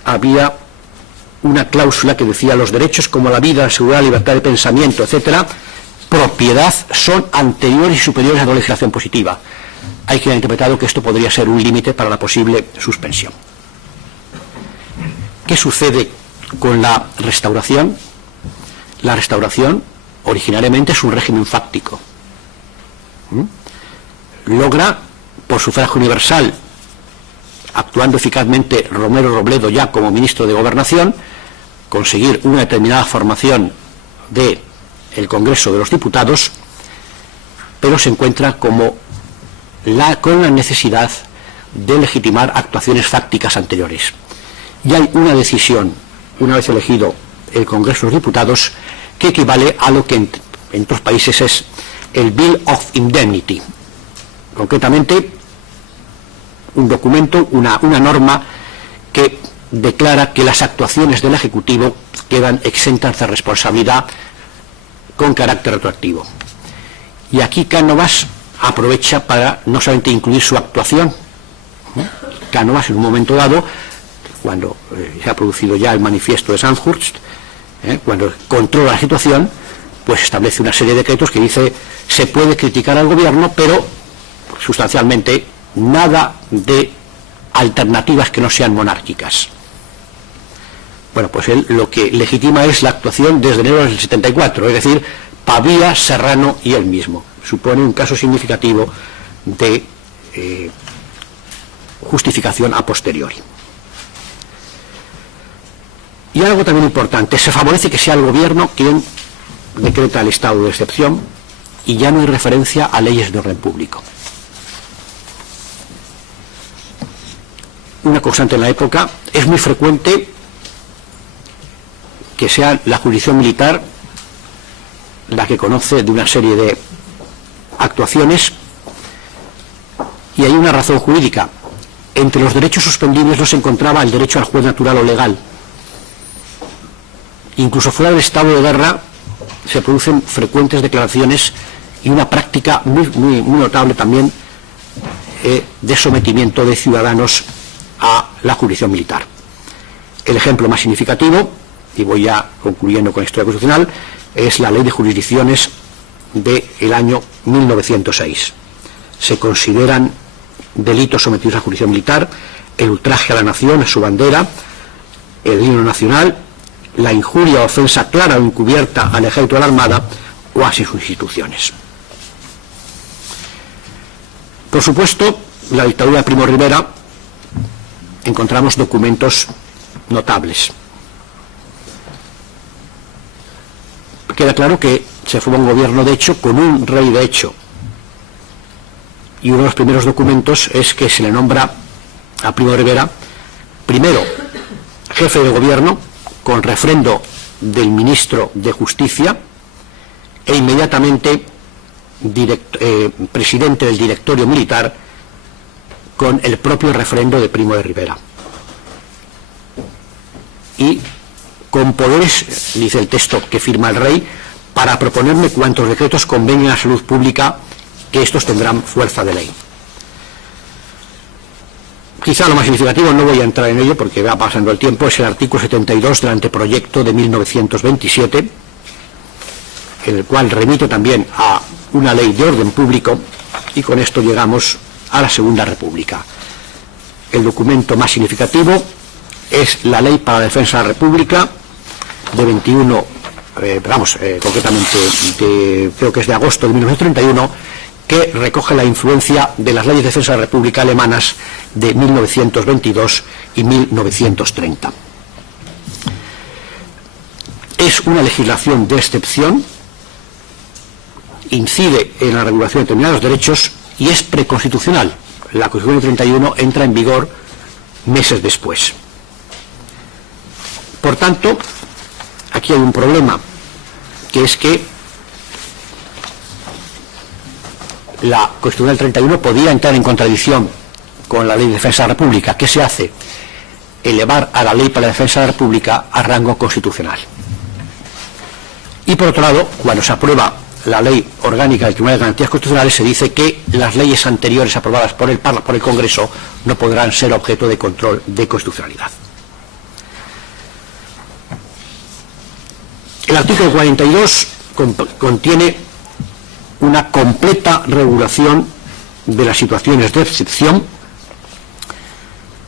había una cláusula que decía: los derechos como la vida, la seguridad, la libertad de pensamiento, etcétera, propiedad, son anteriores y superiores a la legislación positiva. Hay quien ha interpretado que esto podría ser un límite para la posible suspensión. ¿Qué sucede con la Restauración? La Restauración originariamente es un régimen fáctico. Logra, por sufragio universal, actuando eficazmente Romero Robledo ya como ministro de Gobernación, conseguir una determinada formación del Congreso de los Diputados, pero se encuentra con la necesidad de legitimar actuaciones fácticas anteriores. Y hay una decisión, una vez elegido el Congreso de los Diputados, que equivale a lo que en otros países es el Bill of Indemnity. Concretamente, un documento, una norma que declara que las actuaciones del Ejecutivo quedan exentas de responsabilidad con carácter retroactivo. Y aquí Cánovas aprovecha para no solamente incluir su actuación. Cánovas, en un momento dado, cuando se ha producido ya el manifiesto de Sandhurst, cuando controla la situación, pues establece una serie de decretos que dice: se puede criticar al gobierno, pero sustancialmente nada de alternativas que no sean monárquicas. Bueno, pues él lo que legitima es la actuación desde enero del 74, es decir, Pavía, Serrano y él mismo. Supone un caso significativo de justificación a posteriori. Y algo también importante: se favorece que sea el gobierno quien decreta el estado de excepción y ya no hay referencia a leyes de orden público. Una constante en la época, es muy frecuente que sea la jurisdicción militar la que conoce de una serie de actuaciones, y hay una razón jurídica. Entre los derechos suspendibles no se encontraba el derecho al juez natural o legal. Incluso fuera del estado de guerra se producen frecuentes declaraciones y una práctica muy notable también de sometimiento de ciudadanos a la jurisdicción militar. El ejemplo más significativo, y voy ya concluyendo con la historia constitucional, es la Ley de Jurisdicciones del año 1906. Se consideran delitos sometidos a jurisdicción militar el ultraje a la nación, a su bandera, el himno nacional, la injuria o ofensa clara o encubierta al ejército de la Armada o a sus instituciones. Por supuesto, la dictadura de Primo de Rivera encontramos documentos notables. Queda claro que se formó un gobierno de hecho con un rey de hecho, y uno de los primeros documentos es que se le nombra a Primo de Rivera primero jefe de gobierno con refrendo del ministro de Justicia e inmediatamente presidente del directorio militar con el propio refrendo de Primo de Rivera, y con poderes, dice el texto que firma el rey, para proponerme cuantos decretos convenien a la salud pública, que estos tendrán fuerza de ley. Quizá lo más significativo, no voy a entrar en ello porque va pasando el tiempo, es el artículo 72 del anteproyecto de 1927, en el cual remite también a una ley de orden público, y con esto llegamos a la Segunda República. El documento más significativo es la Ley para la Defensa de la República de 21, concretamente creo que es de agosto de 1931, que recoge la influencia de las leyes de defensa de la República alemanas de 1922 y 1930. Es una legislación de excepción, incide en la regulación de determinados derechos y es preconstitucional. La Constitución del 31 entra en vigor meses después. Por tanto, aquí hay un problema, que es que la Constitución del 31 podía entrar en contradicción con la Ley de Defensa de la República. ¿Qué se hace? Elevar a la Ley para la Defensa de la República a rango constitucional. Y por otro lado, cuando se aprueba la Ley Orgánica del Tribunal de Garantías Constitucionales, se dice que las leyes anteriores aprobadas por el Congreso no podrán ser objeto de control de constitucionalidad. El artículo 42 contiene una completa regulación de las situaciones de excepción.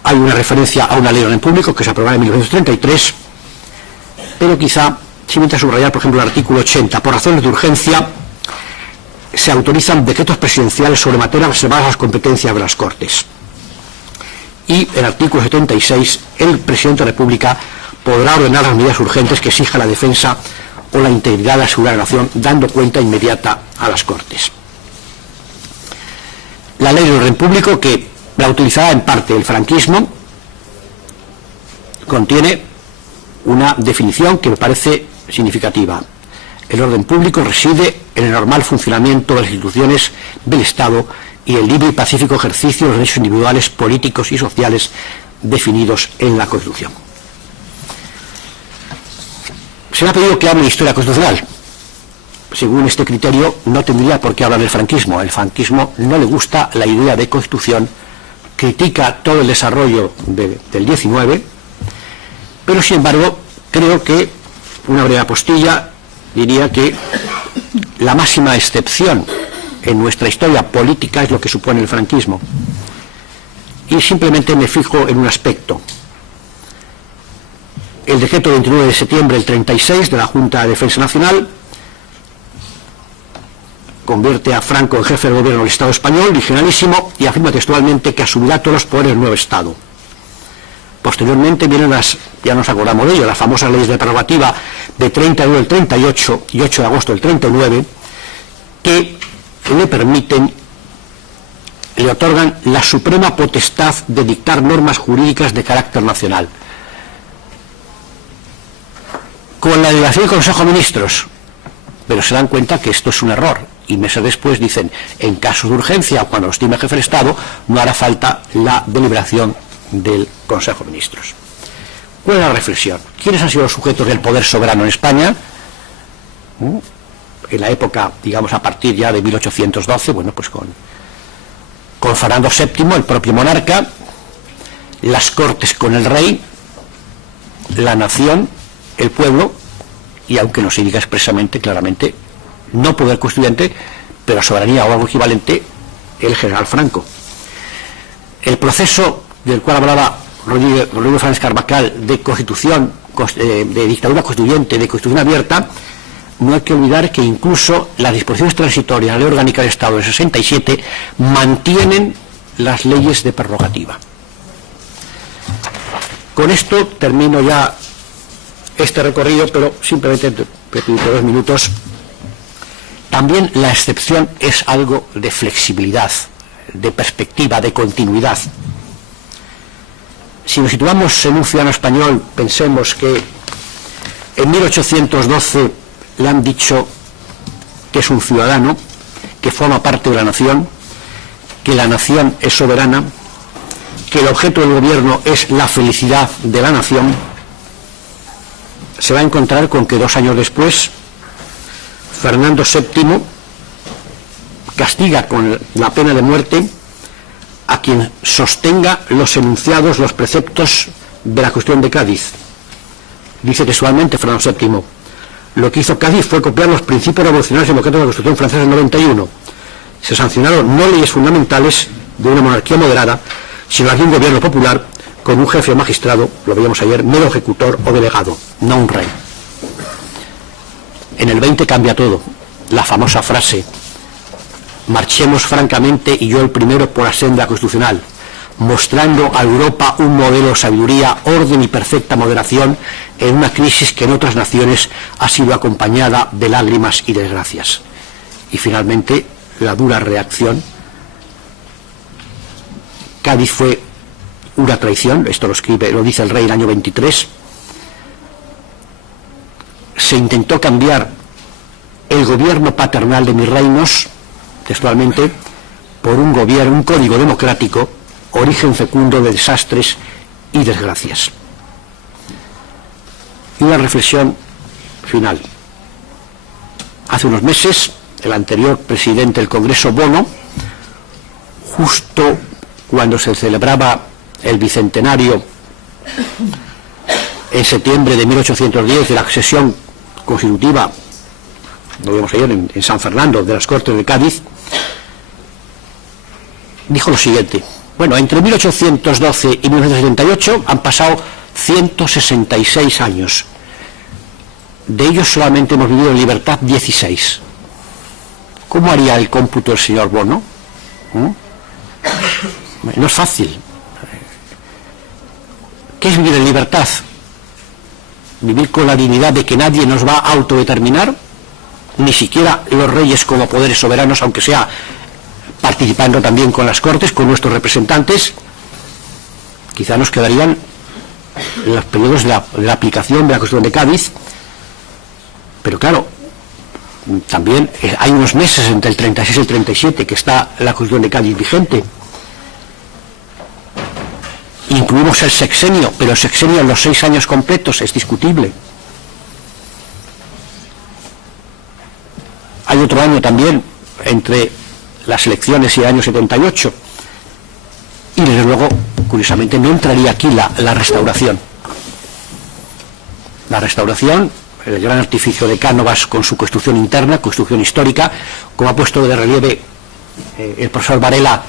Hay una referencia a una ley de orden público que se aprobó en 1933, pero quizá simplemente subrayar, por ejemplo, el artículo 80. Por razones de urgencia se autorizan decretos presidenciales sobre materias reservadas a las competencias de las Cortes. Y el artículo 76, el presidente de la República podrá ordenar las medidas urgentes que exija la defensa o la integridad de la seguridad de la nación, dando cuenta inmediata a las Cortes. La ley de orden público, que la utilizaba en parte el franquismo, contiene una definición que me parece significativa. El orden público reside en el normal funcionamiento de las instituciones del Estado y el libre y pacífico ejercicio de los derechos individuales, políticos y sociales definidos en la Constitución. Se me ha pedido que hable de historia constitucional. Según este criterio, no tendría por qué hablar del franquismo. El franquismo no le gusta la idea de Constitución, critica todo el desarrollo del 19, pero sin embargo creo que una breve apostilla diría que la máxima excepción en nuestra historia política es lo que supone el franquismo. Y simplemente me fijo en un aspecto. El decreto 29 de septiembre del 36 de la Junta de Defensa Nacional convierte a Franco en jefe del gobierno del Estado español, generalísimo, y afirma textualmente que asumirá todos los poderes del nuevo Estado. Posteriormente vienen ya nos acordamos de ello, las famosas leyes de prerrogativa de 31 del 38 y 8 de agosto del 39, que le otorgan la suprema potestad de dictar normas jurídicas de carácter nacional. Con la delegación del Consejo de Ministros, pero se dan cuenta que esto es un error, y meses después dicen, en caso de urgencia o cuando lo estime el jefe del Estado, no hará falta la deliberación del Consejo de Ministros. ¿Cuál es la reflexión? ¿Quiénes han sido los sujetos del poder soberano en España? En la época, digamos, a partir ya de 1812, bueno, pues con Fernando VII, el propio monarca, las Cortes con el rey, la nación, el pueblo, y aunque no se diga expresamente, claramente, no poder constituyente, pero soberanía o algo equivalente, el general Franco. El proceso del cual hablaba Rodrigo Fernández Carvajal de constitución, de dictadura constituyente, de constitución abierta, no hay que olvidar que incluso las disposiciones transitorias de la Ley Orgánica del Estado del 67 mantienen las leyes de prerrogativa. Con esto termino ya este recorrido, pero simplemente repito 2 minutos. También la excepción es algo de flexibilidad, de perspectiva, de continuidad. Si nos situamos en un ciudadano español, pensemos que en 1812 le han dicho que es un ciudadano, que forma parte de la nación, que la nación es soberana, que el objeto del gobierno es la felicidad de la nación. Se va a encontrar con que 2 años después Fernando VII castiga con la pena de muerte a quien sostenga los enunciados, los preceptos de la Constitución de Cádiz. Dice textualmente Fernando VII: lo que hizo Cádiz fue copiar los principios revolucionarios democráticos de la Constitución francesa del 91. Se sancionaron no leyes fundamentales de una monarquía moderada, sino las de un gobierno popular con un jefe o magistrado, lo veíamos ayer, mero ejecutor o delegado, no un rey. En el 20 cambia todo. La famosa frase: marchemos francamente y yo el primero por la senda constitucional, mostrando a Europa un modelo de sabiduría, orden y perfecta moderación en una crisis que en otras naciones ha sido acompañada de lágrimas y desgracias. Y finalmente, la dura reacción. Cádiz fue una traición, esto lo dice el rey el año 23. Se intentó cambiar el gobierno paternal de mis reinos, textualmente, por un código democrático, origen fecundo de desastres y desgracias. Y una reflexión final. Hace unos meses, el anterior presidente del Congreso, Bono, justo cuando se celebraba el bicentenario en septiembre de 1810 de la sesión constitutiva, lo vimos ayer en San Fernando, de las Cortes de Cádiz, dijo lo siguiente: bueno, entre 1812 y 1978 han pasado 166 años. De ellos solamente hemos vivido en libertad 16. ¿Cómo haría el cómputo el señor Bono? No es fácil. ¿Qué es vivir en libertad? ¿Vivir con la dignidad de que nadie nos va a autodeterminar? Ni siquiera los reyes como poderes soberanos, aunque sea participando también con las Cortes, con nuestros representantes. Quizá nos quedarían los periodos de la aplicación de la Constitución de Cádiz, pero claro, también hay unos meses entre el 36 y el 37 que está la Constitución de Cádiz vigente. Incluimos el sexenio, pero el sexenio en los 6 años completos es discutible. Hay otro año también entre las elecciones y el año 78. Y desde luego, curiosamente, no entraría aquí la restauración. La restauración, el gran artificio de Cánovas con su construcción interna, construcción histórica, como ha puesto de relieve el profesor Varela,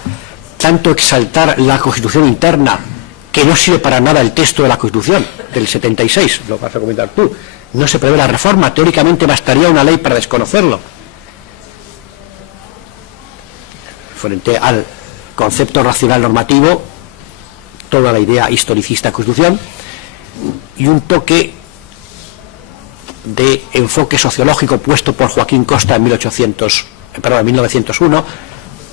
tanto exaltar la constitución interna, que no sirve para nada el texto de la Constitución del 76, lo vas a comentar tú, no se prevé la reforma, teóricamente bastaría una ley para desconocerlo. Frente al concepto racional normativo, toda la idea historicista de Constitución, y un toque de enfoque sociológico puesto por Joaquín Costa en 1901,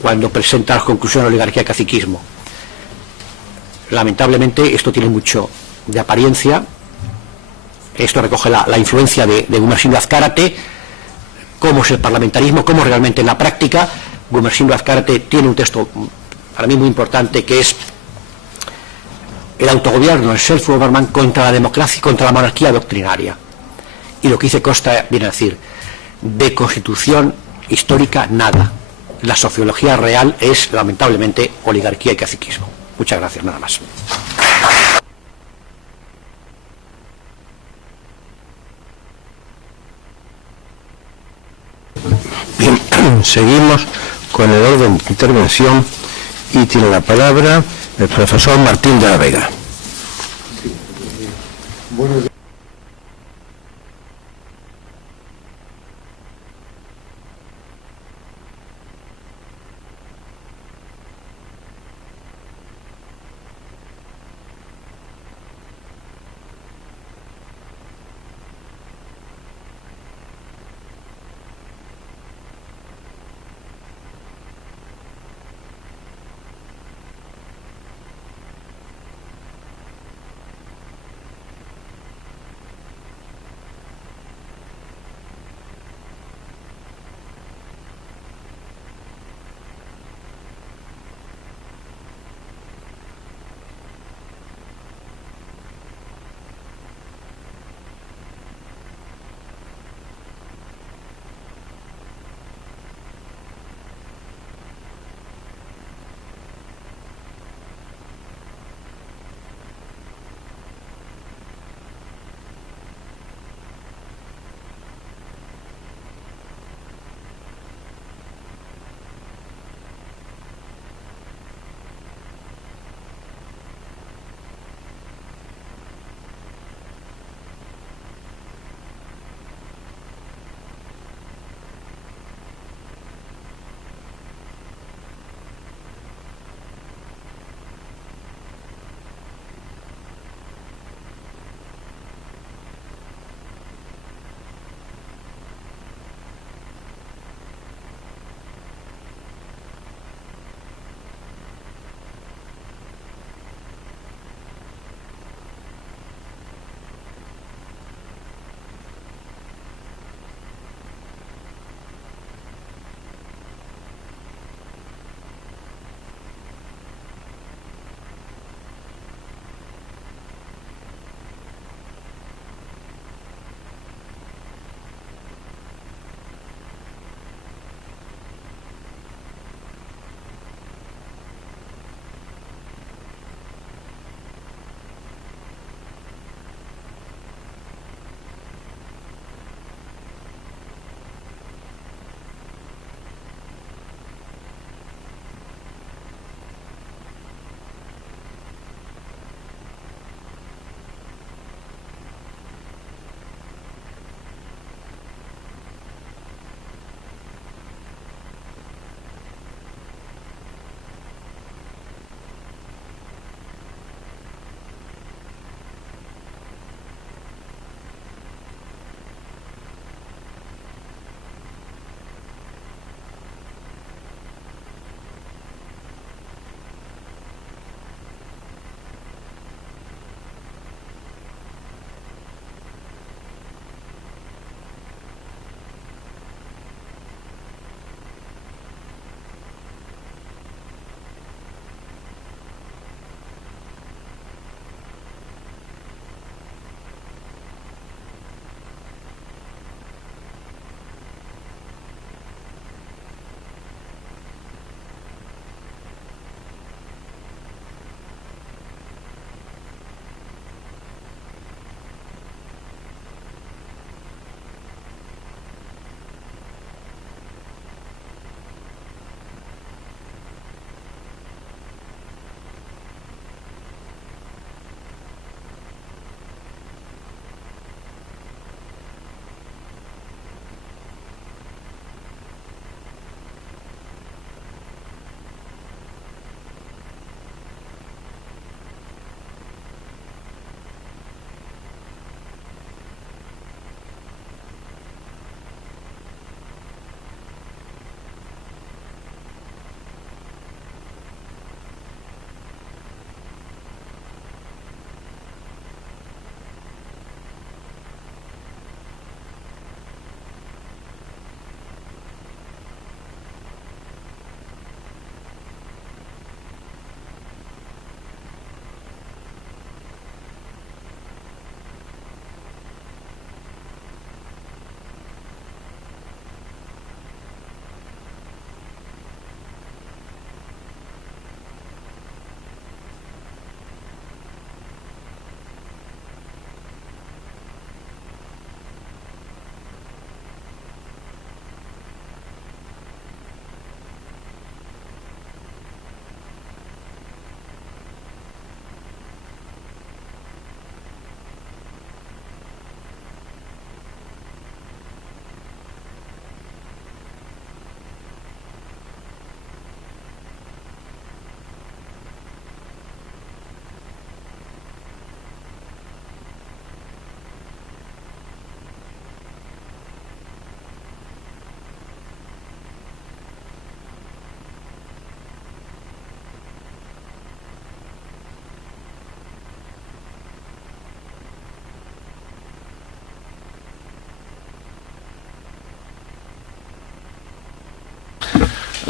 cuando presenta las conclusiones de oligarquía y caciquismo. Lamentablemente esto tiene mucho de apariencia. Esto recoge la influencia de Gumersindo Azcárate, cómo es el parlamentarismo, cómo realmente en la práctica. Gumersindo Azcárate tiene un texto para mí muy importante, que es el autogobierno, el self-government contra la democracia y contra la monarquía doctrinaria. Y lo que dice Costa viene a decir, de constitución histórica nada. La sociología real es, lamentablemente, oligarquía y caciquismo. Muchas gracias, nada más. Bien, seguimos con el orden de intervención y tiene la palabra el profesor Martín de la Vega.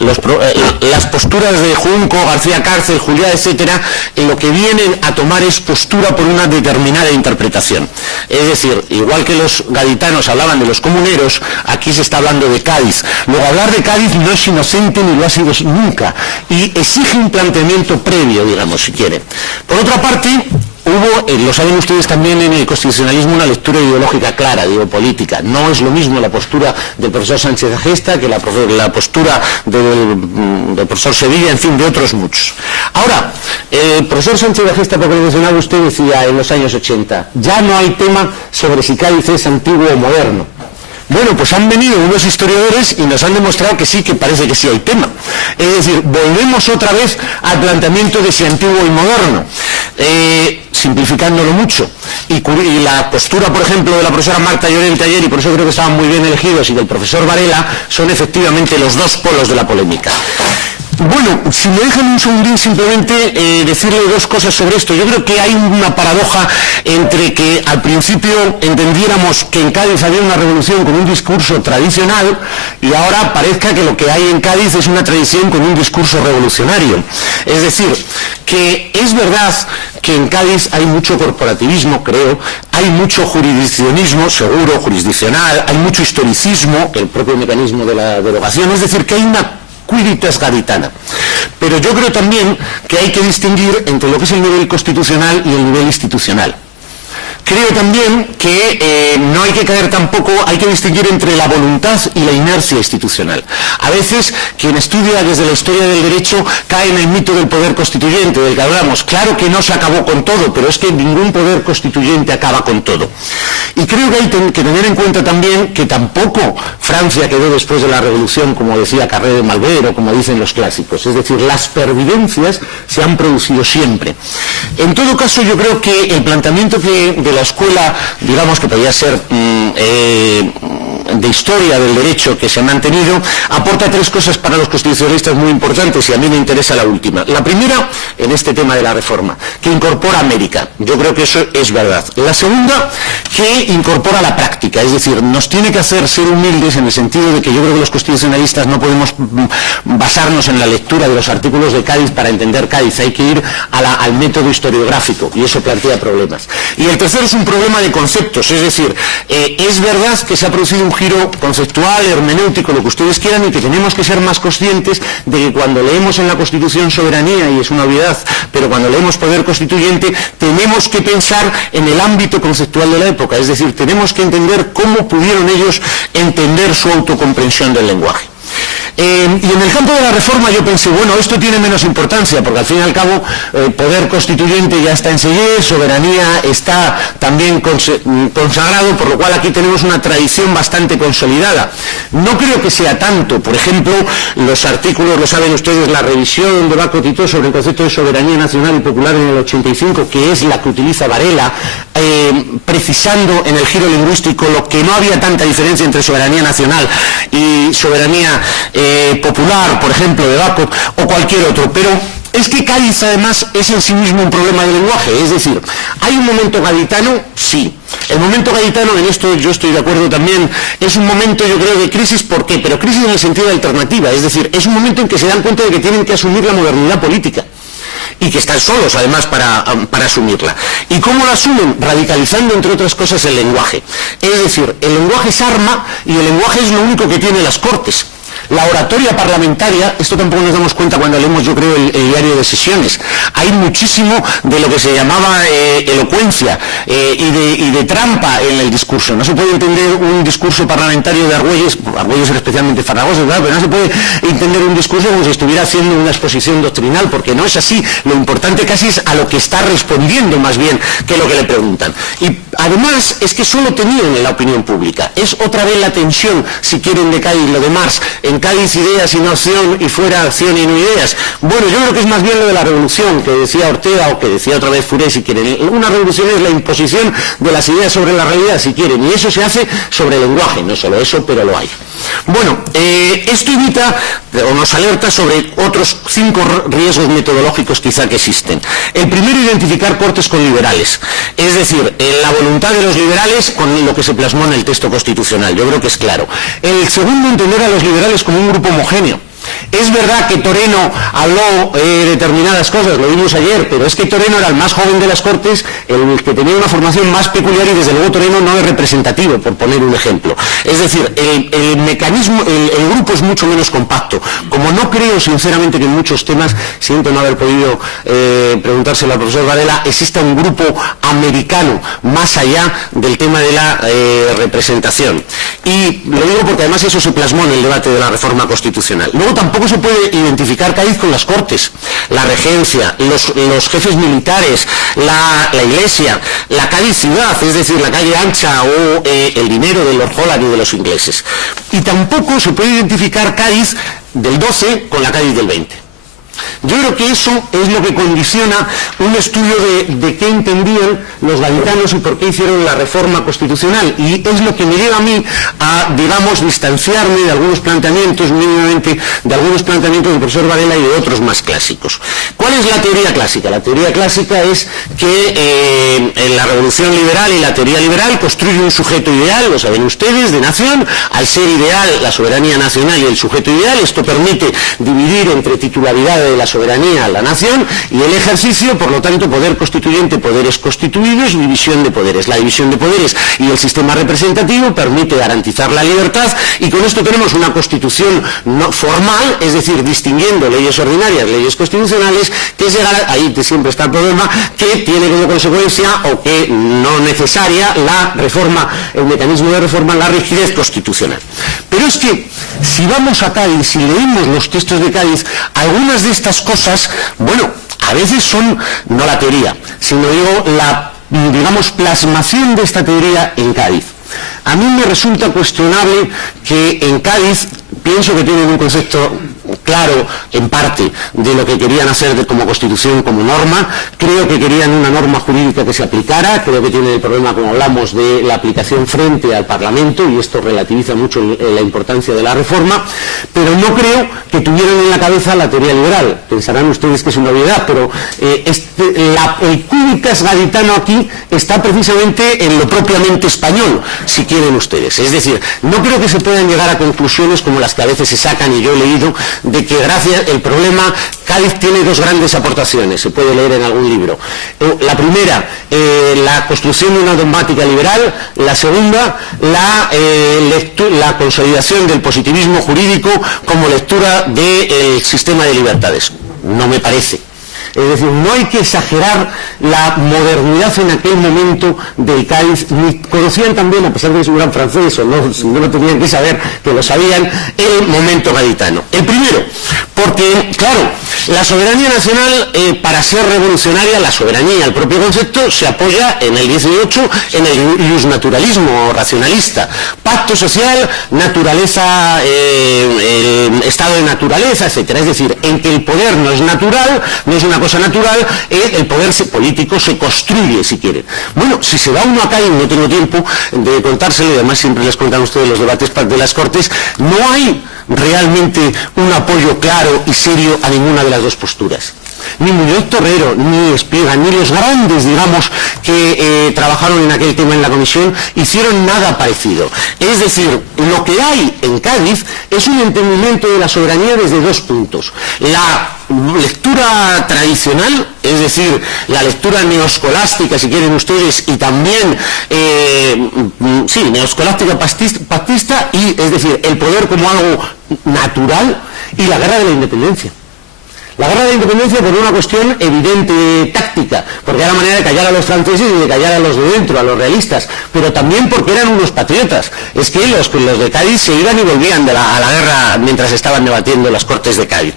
las posturas de Junco, García Cárcel, Juliá, etcétera, en lo que vienen a tomar es postura por una determinada interpretación. Es decir, igual que los gaditanos hablaban de los comuneros, aquí se está hablando de Cádiz. Luego, hablar de Cádiz no es inocente ni lo ha sido nunca, y exige un planteamiento previo, digamos, si quiere. Por otra parte, hubo, lo saben ustedes también, en el constitucionalismo una lectura ideológica clara, digo, política. No es lo mismo la postura del profesor Sánchez Agesta que la postura del profesor Sevilla, en fin, de otros muchos. Ahora, el profesor Sánchez Agesta, porque lo mencionaba usted, decía en los años 80, ya no hay tema sobre si Cádiz es antiguo o moderno. Bueno, pues han venido unos historiadores y nos han demostrado que sí, que parece que sí hay tema. Es decir, volvemos otra vez al planteamiento de si antiguo y moderno, simplificándolo mucho. Y la postura, por ejemplo, de la profesora Marta Llorente ayer, y por eso creo que estaban muy bien elegidos, y del profesor Varela, son efectivamente los dos polos de la polémica. Bueno, si me dejan un segundín simplemente decirle dos cosas sobre esto. Yo creo que hay una paradoja entre que al principio entendiéramos que en Cádiz había una revolución con un discurso tradicional y ahora parezca que lo que hay en Cádiz es una tradición con un discurso revolucionario. Es decir, que es verdad que en Cádiz hay mucho corporativismo, creo, hay mucho jurisdiccionismo, seguro, jurisdiccional, hay mucho historicismo, el propio mecanismo de la derogación, es decir, que hay una Quiritas gaditana. Pero yo creo también que hay que distinguir entre lo que es el nivel constitucional y el nivel institucional. Creo también que no hay que caer tampoco, hay que distinguir entre la voluntad y la inercia institucional. A veces quien estudia desde la historia del derecho cae en el mito del poder constituyente, del que hablamos. Claro que no se acabó con todo, pero es que ningún poder constituyente acaba con todo. Y creo que hay que tener en cuenta también que tampoco Francia quedó después de la revolución, como decía Carré de Malver, o como dicen los clásicos. Es decir, las pervivencias se han producido siempre. En todo caso, yo creo que el planteamiento de la escuela, digamos que podría ser de historia del derecho que se ha mantenido, aporta tres cosas para los constitucionalistas muy importantes, y a mí me interesa la última. La primera, en este tema de la reforma, que incorpora América. Yo creo que eso es verdad. La segunda, que incorpora la práctica, es decir, nos tiene que hacer ser humildes en el sentido de que yo creo que los constitucionalistas no podemos basarnos en la lectura de los artículos de Cádiz para entender Cádiz, hay que ir al método historiográfico, y eso plantea problemas. Y el tercero es un problema de conceptos, es decir, es verdad que se ha producido un giro conceptual, hermenéutico, lo que ustedes quieran, y que tenemos que ser más conscientes de que cuando leemos en la Constitución soberanía, y es una obviedad, pero cuando leemos poder constituyente, tenemos que pensar en el ámbito conceptual de la época, es decir, tenemos que entender cómo pudieron ellos entender su autocomprensión del lenguaje. Y en el campo de la reforma yo pensé, bueno, esto tiene menos importancia, porque al fin y al cabo poder constituyente ya está en Sellé, soberanía está también consagrado, por lo cual aquí tenemos una tradición bastante consolidada. No creo que sea tanto. Por ejemplo, los artículos, lo saben ustedes, la revisión de Bacot y todo sobre el concepto de soberanía nacional y popular en el 85, que es la que utiliza Varela, precisando en el giro lingüístico lo que no había tanta diferencia entre soberanía nacional y soberanía popular, por ejemplo, de Bacot, o cualquier otro. Pero es que Cádiz, además, es en sí mismo un problema de lenguaje. Es decir, ¿hay un momento gaditano? Sí. El momento gaditano, en esto yo estoy de acuerdo también, es un momento, yo creo, de crisis. ¿Por qué? Pero crisis en el sentido de alternativa. Es decir, es un momento en que se dan cuenta de que tienen que asumir la modernidad política, y que están solos, además, para asumirla. ¿Y cómo la asumen? Radicalizando, entre otras cosas, el lenguaje. Es decir, el lenguaje es arma, y el lenguaje es lo único que tienen las Cortes. La oratoria parlamentaria, esto tampoco nos damos cuenta cuando leemos, yo creo, el diario de sesiones. Hay muchísimo de lo que se llamaba elocuencia y de trampa en el discurso. No se puede entender un discurso parlamentario de Argüelles era especialmente farragoso, ¿verdad? Pero no se puede entender un discurso como si estuviera haciendo una exposición doctrinal, porque no es así. Lo importante casi es a lo que está respondiendo, más bien, que lo que le preguntan. Y además es que solo tenían en la opinión pública. Es otra vez la tensión, si quieren, de Cádiz, lo de Marx. En Cádiz ideas y no acción, y fuera acción y no ideas. Bueno, yo creo que es más bien lo de la revolución, que decía Ortega, o que decía otra vez Fouré, si quieren. Una revolución es la imposición de las ideas sobre la realidad, si quieren, y eso se hace sobre el lenguaje, no solo eso, pero lo hay. Bueno, esto evita, o nos alerta sobre otros 5 riesgos metodológicos quizá que existen. El primero, identificar cortes con liberales, es decir, la voluntad de los liberales con lo que se plasmó en el texto constitucional, yo creo que es claro. El segundo, entender a los liberales como un grupo homogéneo. Es verdad que Toreno habló determinadas cosas, lo vimos ayer, pero es que Toreno era el más joven de las Cortes, el que tenía una formación más peculiar, y desde luego Toreno no es representativo, por poner un ejemplo. Es decir, el mecanismo, el grupo es mucho menos compacto. Como no creo sinceramente que en muchos temas, siento no haber podido preguntárselo al profesor Varela, exista un grupo americano más allá del tema de la representación. Y lo digo porque además eso se plasmó en el debate de la reforma constitucional. Luego tampoco se puede identificar Cádiz con las Cortes, la regencia, los jefes militares, la iglesia, la Cádiz ciudad, es decir, la calle ancha o el dinero de Lord Holland y de los ingleses. Y tampoco se puede identificar Cádiz del 12 con la Cádiz del 20. Yo creo que eso es lo que condiciona un estudio de qué entendían los gaditanos y por qué hicieron la reforma constitucional, y es lo que me lleva a mí a, digamos, distanciarme de algunos planteamientos, mínimamente de algunos planteamientos del profesor Varela y de otros más clásicos. ¿Cuál es la teoría clásica? La teoría clásica es que en la revolución liberal y la teoría liberal construye un sujeto ideal, lo saben ustedes, de nación. Al ser ideal la soberanía nacional y el sujeto ideal, esto permite dividir entre titularidad de la soberanía a la nación y el ejercicio, por lo tanto, poder constituyente, poderes constituidos y división de poderes. La división de poderes y el sistema representativo permite garantizar la libertad, y con esto tenemos una constitución no formal, es decir, distinguiendo leyes ordinarias, leyes constitucionales, que es llegar, ahí siempre está el problema, que tiene como consecuencia, o que no necesaria, la reforma, el mecanismo de reforma, la rigidez constitucional. Pero es que, si vamos a Cádiz, si leemos los textos de Cádiz, algunas de estas cosas, bueno, a veces son, no la teoría, sino digo, la, digamos, plasmación de esta teoría en Cádiz. A mí me resulta cuestionable que en Cádiz, pienso que tienen un concepto claro, en parte, de lo que querían hacer como Constitución, como norma. Creo que querían una norma jurídica que se aplicara. Creo que tienen el problema, como hablamos, de la aplicación frente al Parlamento, y esto relativiza mucho la importancia de la reforma, pero no creo que tuvieran en la cabeza la teoría liberal. Pensarán ustedes que es una obviedad, pero el cúbicas gaditano aquí está precisamente en lo propiamente español, si quieren ustedes. Es decir, no creo que se puedan llegar a conclusiones como las que a veces se sacan, y yo he leído, de que gracias el problema, Cádiz tiene dos grandes aportaciones, se puede leer en algún libro. La primera, la construcción de una dogmática liberal; la segunda, la consolidación del positivismo jurídico como lectura del sistema de libertades. No me parece. Es decir, no hay que exagerar la modernidad en aquel momento del Cádiz, ni conocían también, a pesar de que es un gran francés, o no lo tenían que saber, que lo sabían, el momento gaditano. El primero, porque, claro, la soberanía nacional, para ser revolucionaria, la soberanía, el propio concepto, se apoya en el 18 en el iusnaturalismo racionalista. Pacto social, naturaleza, el estado de naturaleza, etcétera. Es decir, en que el poder no es natural, no es una cosa natural, el poder político se construye, si quieren. Bueno, si se va uno acá, y no tengo tiempo de contárselo, y además siempre les contan ustedes los debates de las Cortes, no hay realmente un apoyo claro y serio a ninguna de las dos posturas. Ni Muñoz Torrero, ni Espiga, ni los grandes, digamos, que trabajaron en aquel tema en la comisión, hicieron nada parecido. Es decir, lo que hay en Cádiz es un entendimiento de la soberanía desde dos puntos. La lectura tradicional, es decir, la lectura neoscolástica, si quieren ustedes, y también, neoscolástica pactista, y, es decir, el poder como algo natural, y la guerra de la independencia. La guerra de la independencia por una cuestión evidente táctica, porque era la manera de callar a los franceses y de callar a los de dentro, a los realistas, pero también porque eran unos patriotas. Es que los de Cádiz se iban y volvían a la guerra mientras estaban debatiendo las Cortes de Cádiz.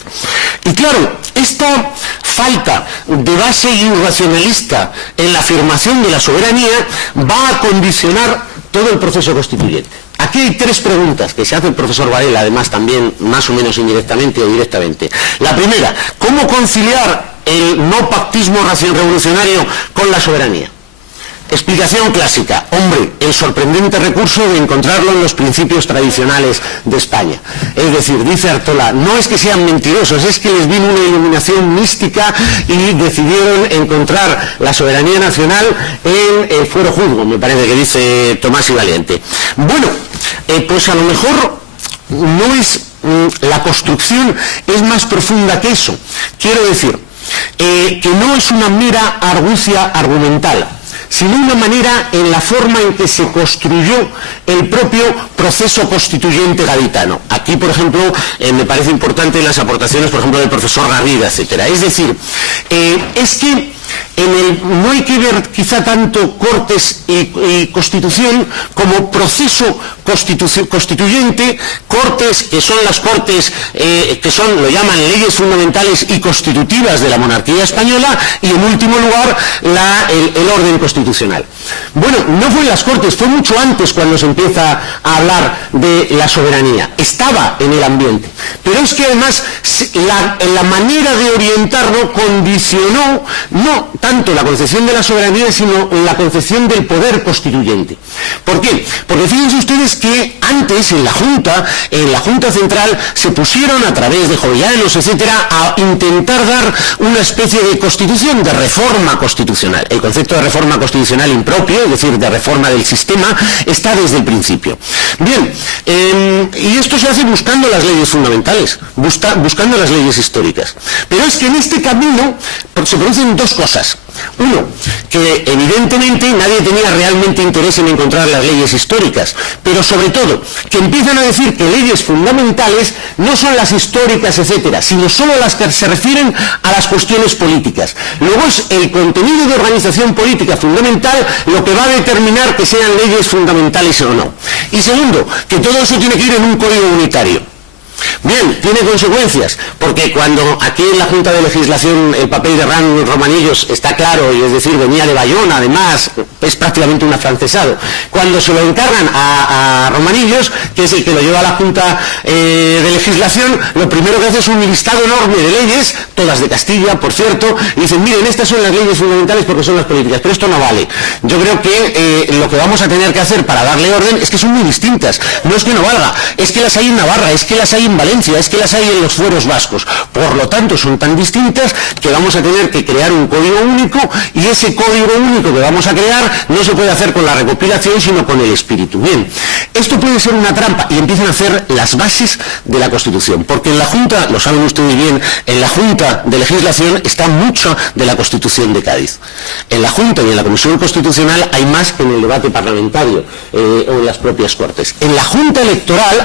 Y claro, esta falta de base irracionalista en la afirmación de la soberanía va a condicionar todo el proceso constituyente. Aquí hay tres preguntas que se hace el profesor Varela, además también más o menos indirectamente o directamente. La primera, ¿cómo conciliar el no pactismo revolucionario con la soberanía? Explicación clásica. Hombre, el sorprendente recurso de encontrarlo en los principios tradicionales de España. Es decir, dice Artola, no es que sean mentirosos, es que les vino una iluminación mística y decidieron encontrar la soberanía nacional en el fuero juzgo, me parece que dice Tomás y Valiente. Bueno, pues a lo mejor no es la construcción es más profunda que eso. Quiero decir, que no es una mera argucia argumental, sino una manera en la forma en que se construyó el propio proceso constituyente gaditano. Aquí, por ejemplo, me parece importante las aportaciones, por ejemplo, del profesor Garriga, etcétera. Es decir, es que no hay que ver quizá tanto Cortes y Constitución como proceso constituyente, Cortes, que son las Cortes, lo llaman leyes fundamentales y constitutivas de la monarquía española, y en último lugar el orden constitucional. Bueno, no fue en las Cortes, fue mucho antes cuando se empieza a hablar de la soberanía, estaba en el ambiente, pero es que además la manera de orientarlo condicionó no tanto la concepción de la soberanía, sino la concepción del poder constituyente. ¿Por qué? Porque fíjense ustedes que antes en la Junta Central se pusieron a través de Jovellanos, etcétera, a intentar dar una especie de constitución, de reforma constitucional. El concepto de reforma constitucional impropio, es decir, de reforma del sistema, está desde el principio. Bien, y esto se hace buscando las leyes fundamentales, buscando las leyes históricas. Pero es que en este camino se producen dos cosas. Uno, que evidentemente nadie tenía realmente interés en encontrar las leyes históricas, pero sobre todo, que empiezan a decir que leyes fundamentales no son las históricas, etcétera, sino solo las que se refieren a las cuestiones políticas. Luego es el contenido de organización política fundamental lo que va a determinar que sean leyes fundamentales o no. Y segundo, que todo eso tiene que ir en un código unitario. Bien, tiene consecuencias, porque cuando aquí en la Junta de Legislación el papel de Romanillos está claro, y es decir, venía de Bayona, además, es prácticamente un afrancesado. Cuando se lo encargan a Romanillos, que es el que lo lleva a la Junta de Legislación, lo primero que hace es un listado enorme de leyes, todas de Castilla, por cierto, y dicen, miren, estas son las leyes fundamentales porque son las políticas, pero esto no vale. Yo creo que lo que vamos a tener que hacer para darle orden es que son muy distintas. No es que no valga, es que las hay en Navarra, es que las hay en Valencia, es que las hay en los fueros vascos. Por lo tanto, son tan distintas que vamos a tener que crear un código único, y ese código único que vamos a crear no se puede hacer con la recopilación, sino con el espíritu. Bien, esto puede ser una trampa, y empiezan a hacer las bases de la Constitución, porque en la Junta, lo saben ustedes bien, en la Junta de Legislación está mucho de la Constitución de Cádiz. En la Junta y en la Comisión Constitucional hay más que en el debate parlamentario o en las propias Cortes. En la Junta Electoral,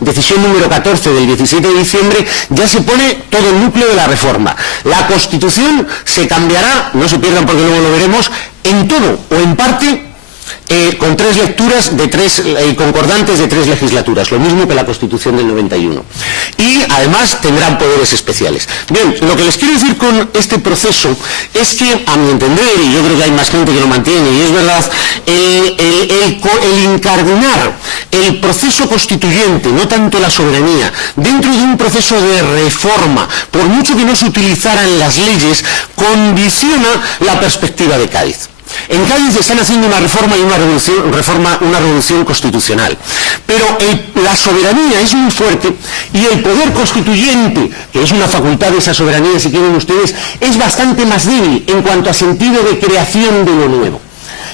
decisión número 14 del 17 de diciembre, ya se pone todo el núcleo de la reforma. La Constitución se cambiará, no se pierdan porque luego lo veremos, en todo o en parte, con tres lecturas concordantes de 3 legislaturas, lo mismo que la Constitución del 91. Y además tendrán poderes especiales. Bien, lo que les quiero decir con este proceso es que, a mi entender, y yo creo que hay más gente que lo mantiene, y es verdad, el incardinar el proceso constituyente, no tanto la soberanía, dentro de un proceso de reforma, por mucho que no se utilizaran las leyes, condiciona la perspectiva de Cádiz. En Cádiz están haciendo una reforma y una revolución constitucional, pero la soberanía es muy fuerte, y el poder constituyente, que es una facultad de esa soberanía, si quieren ustedes, es bastante más débil en cuanto a sentido de creación de lo nuevo.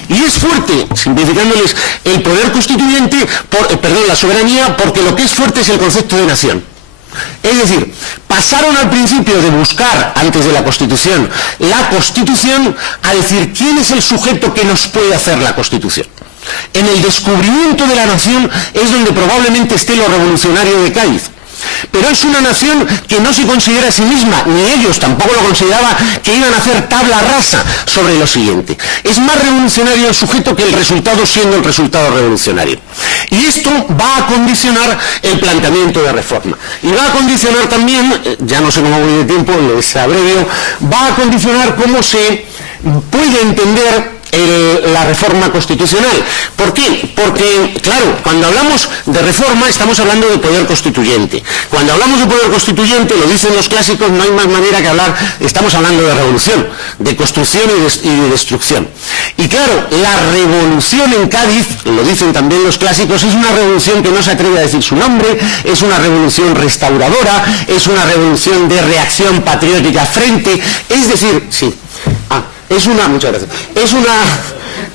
Y es fuerte, simplificándoles, el poder constituyente, la soberanía, porque lo que es fuerte es el concepto de nación. Es decir, pasaron al principio de buscar, antes de la Constitución, la Constitución, a decir quién es el sujeto que nos puede hacer la Constitución. En el descubrimiento de la nación es donde probablemente esté lo revolucionario de Cádiz. Pero es una nación que no se considera a sí misma, ni ellos tampoco lo consideraban, que iban a hacer tabla rasa sobre lo siguiente. Es más revolucionario el sujeto que el resultado, siendo el resultado revolucionario. Y esto va a condicionar el planteamiento de reforma. Y va a condicionar también, ya no sé cómo voy de tiempo, les abrevio, va a condicionar cómo se puede entender la reforma constitucional. ¿Por qué? Porque, claro, cuando hablamos de reforma estamos hablando de poder constituyente. Cuando hablamos de poder constituyente, lo dicen los clásicos, no hay más manera que hablar, estamos hablando de revolución, de construcción y de destrucción. Y claro, la revolución en Cádiz, lo dicen también los clásicos, es una revolución que no se atreve a decir su nombre, es una revolución restauradora, es una revolución de reacción patriótica frente, es decir, muchas gracias.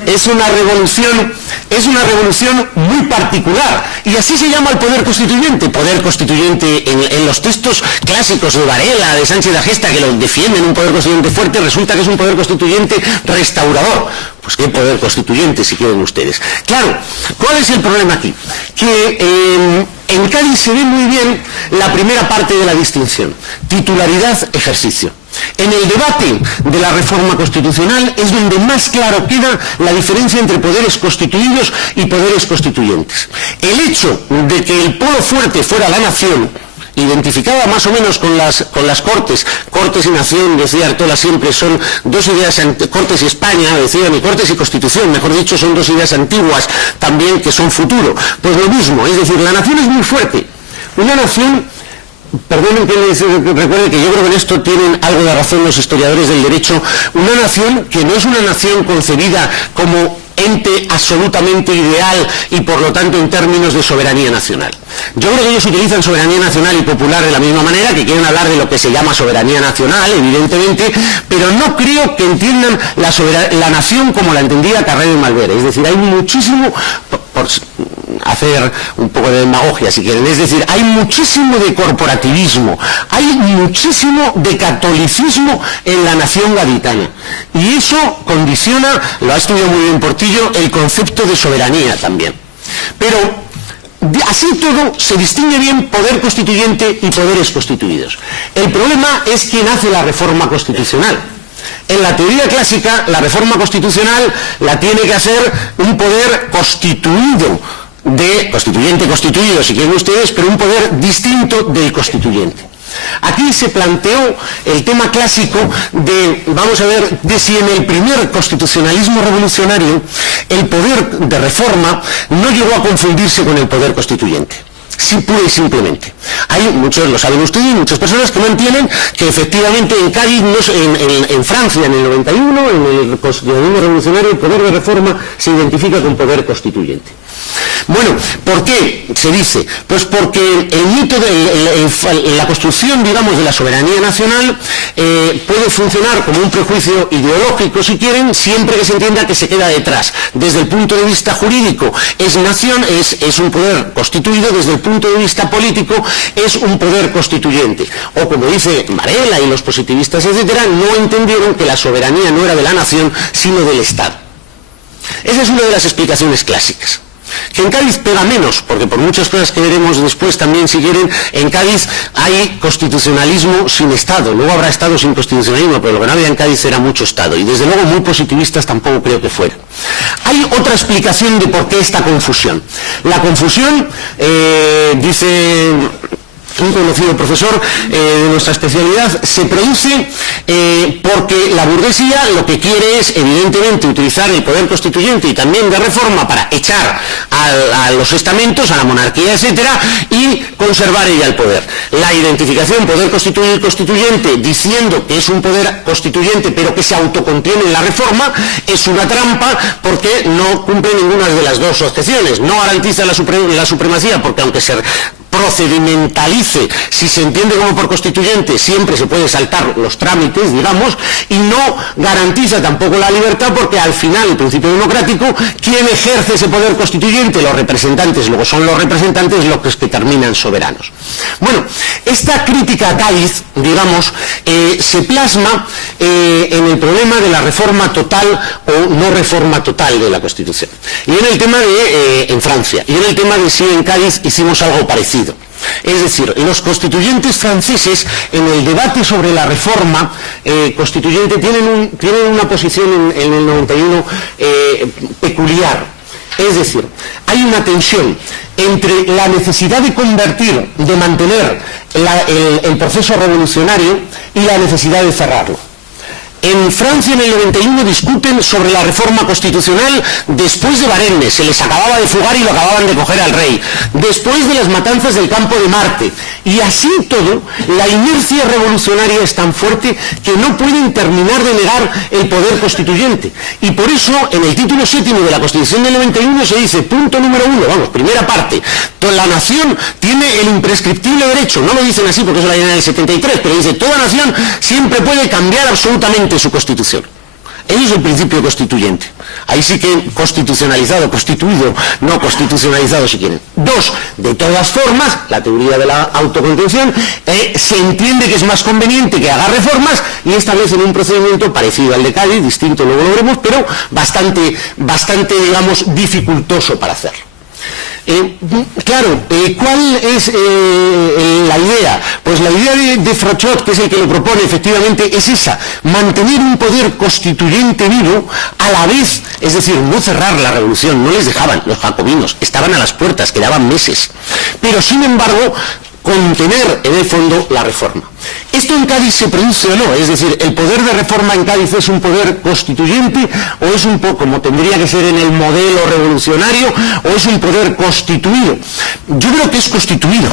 Es una revolución es una revolución muy particular, y así se llama el poder constituyente en los textos clásicos de Varela, de Sánchez de Agesta, que lo defienden un poder constituyente fuerte, resulta que es un poder constituyente restaurador. Pues qué poder constituyente, si quieren ustedes. Claro, ¿cuál es el problema aquí? Que en Cádiz se ve muy bien la primera parte de la distinción, titularidad-ejercicio. En el debate de la reforma constitucional es donde más claro queda la diferencia entre poderes constituidos y poderes constituyentes. El hecho de que el polo fuerte fuera la nación, identificada más o menos con las Cortes y Nación, decía Artola siempre, son dos ideas, Cortes y España, decían, y Cortes y Constitución, mejor dicho, son dos ideas antiguas también que son futuro. Pues lo mismo, es decir, la nación es muy fuerte. Una nación, perdonen que les recuerde que yo creo que en esto tienen algo de razón los historiadores del derecho, una nación que no es una nación concebida como ente absolutamente ideal y por lo tanto en términos de soberanía nacional. Yo creo que ellos utilizan soberanía nacional y popular de la misma manera, que quieren hablar de lo que se llama soberanía nacional, evidentemente, pero no creo que entiendan la nación como la entendía Carrero y Malvera. Es decir, hay muchísimo, por hacer un poco de demagogia si quieren, es decir, hay muchísimo de corporativismo, hay muchísimo de catolicismo en la nación gaditana, y eso condiciona, lo ha estudiado muy bien Portillo, el concepto de soberanía también. Pero así todo se distingue bien poder constituyente y poderes constituidos. El problema es quién hace la reforma constitucional. En la teoría clásica, la reforma constitucional la tiene que hacer un poder constituido, constituido si quieren ustedes, pero un poder distinto del constituyente. Aquí se planteó el tema clásico de, vamos a ver, de si en el primer constitucionalismo revolucionario el poder de reforma no llegó a confundirse con el poder constituyente. Sí, pura y simplemente. Hay muchos, lo saben ustedes, muchas personas que mantienen que efectivamente en Cádiz, en Francia, en el 91, en el constitucionalismo revolucionario, el poder de reforma se identifica con poder constituyente. Bueno, ¿por qué se dice? Pues porque el mito de la construcción, digamos, de la soberanía nacional puede funcionar como un prejuicio ideológico, si quieren, siempre que se entienda que se queda detrás. Desde el punto de vista jurídico es nación, es un poder constituido, desde el punto de vista político es un poder constituyente. O como dice Varela y los positivistas, etcétera, no entendieron que la soberanía no era de la nación, sino del Estado. Esa es una de las explicaciones clásicas. Que en Cádiz pega menos, porque por muchas cosas que veremos después también, si quieren, en Cádiz hay constitucionalismo sin Estado. Luego habrá Estado sin constitucionalismo, pero lo que no había en Cádiz era mucho Estado, y desde luego muy positivistas tampoco creo que fuera. Hay otra explicación de por qué esta confusión. La confusión, dice un conocido profesor de nuestra especialidad, se produce porque la burguesía lo que quiere es, evidentemente, utilizar el poder constituyente y también de reforma para echar a los estamentos, a la monarquía, etcétera, y conservar ella el poder. La identificación poder constituido y constituyente, diciendo que es un poder constituyente pero que se autocontiene en la reforma, es una trampa porque no cumple ninguna de las dos objeciones. No garantiza la supremacía, porque aunque se procedimentalice, si se entiende como por constituyente, siempre se puede saltar los trámites, digamos, y no garantiza tampoco la libertad, porque al final, el principio democrático, ¿quién ejerce ese poder constituyente? Los representantes. Luego son los representantes los que terminan soberanos. Bueno, esta crítica a Cádiz, digamos, se plasma en el problema de la reforma total o no reforma total de la Constitución. Y en el tema en Francia, y en el tema de si en Cádiz hicimos algo parecido. Es decir, los constituyentes franceses, en el debate sobre la reforma constituyente, tienen una posición en el 91 peculiar. Es decir, hay una tensión entre la necesidad de convertir, de mantener el proceso revolucionario y la necesidad de cerrarlo. En Francia en el 91 discuten sobre la reforma constitucional después de Varennes, se les acababa de fugar y lo acababan de coger al rey, después de las matanzas del Campo de Marte, y así todo, la inercia revolucionaria es tan fuerte que no pueden terminar de negar el poder constituyente. Y por eso, en el título 7 de la Constitución del 91 se dice, punto número 1, vamos, primera parte, la nación tiene el imprescriptible derecho, no lo dicen así porque eso lo hay en el 73, pero dice, toda nación siempre puede cambiar absolutamente su constitución. Eso es el principio constituyente. Ahí sí que constitucionalizado, constituido, no constitucionalizado si quieren. 2, de todas formas, la teoría de la autocontención, se entiende que es más conveniente que haga reformas y establecen un procedimiento parecido al de Cádiz, distinto, luego lo veremos, pero bastante, digamos, dificultoso para hacerlo. Claro, ¿cuál es la idea? Pues la idea de Frachot, que es el que lo propone, efectivamente, es esa: mantener un poder constituyente vivo a la vez, es decir, no cerrar la revolución, no les dejaban, los jacobinos, estaban a las puertas, quedaban meses, pero sin embargo, contener en el fondo la reforma. ¿Esto en Cádiz se produce o no? Es decir, ¿el poder de reforma en Cádiz es un poder constituyente o es un poco, como tendría que ser en el modelo revolucionario, o es un poder constituido? Yo creo que es constituido.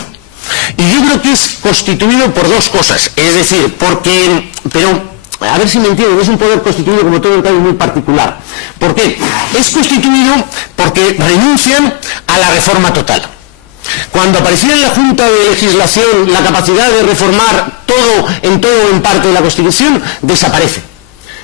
Y yo creo que es constituido por dos cosas. Es decir, pero a ver si me entienden, es un poder constituido, como todo en Cádiz, muy particular. ¿Por qué? Es constituido porque renuncian a la reforma total. Cuando aparecía en la Junta de Legislación la capacidad de reformar todo o en parte de la Constitución, desaparece.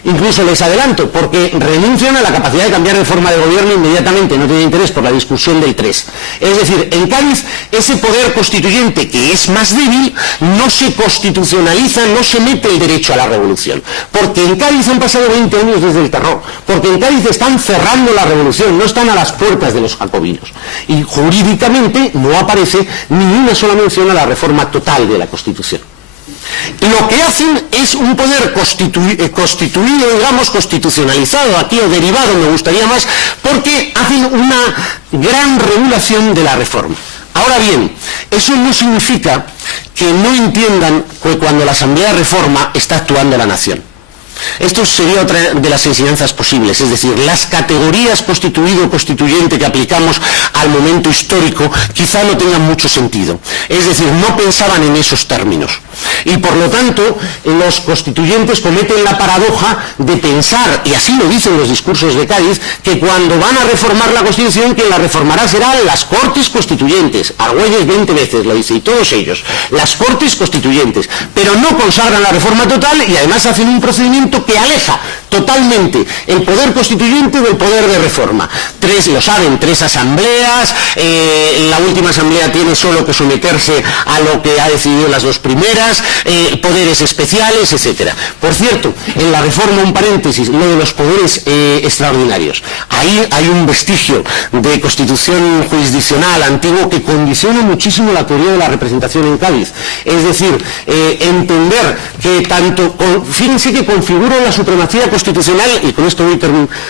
Incluso les adelanto, porque renuncian a la capacidad de cambiar de forma de gobierno inmediatamente, no tienen interés por la discusión del 3. Es decir, en Cádiz, ese poder constituyente, que es más débil, no se constitucionaliza, no se mete el derecho a la revolución. Porque en Cádiz han pasado 20 años desde el terror, porque en Cádiz están cerrando la revolución, no están a las puertas de los jacobinos. Y jurídicamente no aparece ni una sola mención a la reforma total de la Constitución. Lo que hacen es un poder constituido, digamos, constitucionalizado aquí, o derivado, me gustaría más, porque hacen una gran regulación de la reforma. Ahora bien, eso no significa que no entiendan que cuando la Asamblea reforma está actuando la nación. Esto sería otra de las enseñanzas posibles, es decir, las categorías constituido o constituyente que aplicamos al momento histórico quizá no tengan mucho sentido. Es decir, no pensaban en esos términos. Y por lo tanto, los constituyentes cometen la paradoja de pensar, y así lo dicen los discursos de Cádiz, que cuando van a reformar la Constitución, quien la reformará serán las Cortes Constituyentes. Argüelles 20 veces lo dice, y todos ellos, las Cortes Constituyentes. Pero no consagran la reforma total y además hacen un procedimiento que aleja totalmente el poder constituyente del poder de reforma. Lo saben, 3 asambleas, la última asamblea tiene solo que someterse a lo que ha decidido las 2 primeras, poderes especiales, etcétera. Por cierto, en la reforma, un paréntesis, lo de los poderes extraordinarios. Ahí hay un vestigio de constitución jurisdiccional antiguo que condiciona muchísimo la teoría de la representación en Cádiz. Es decir, entender que tanto, fíjense que configuran la supremacía constitucional, y con esto voy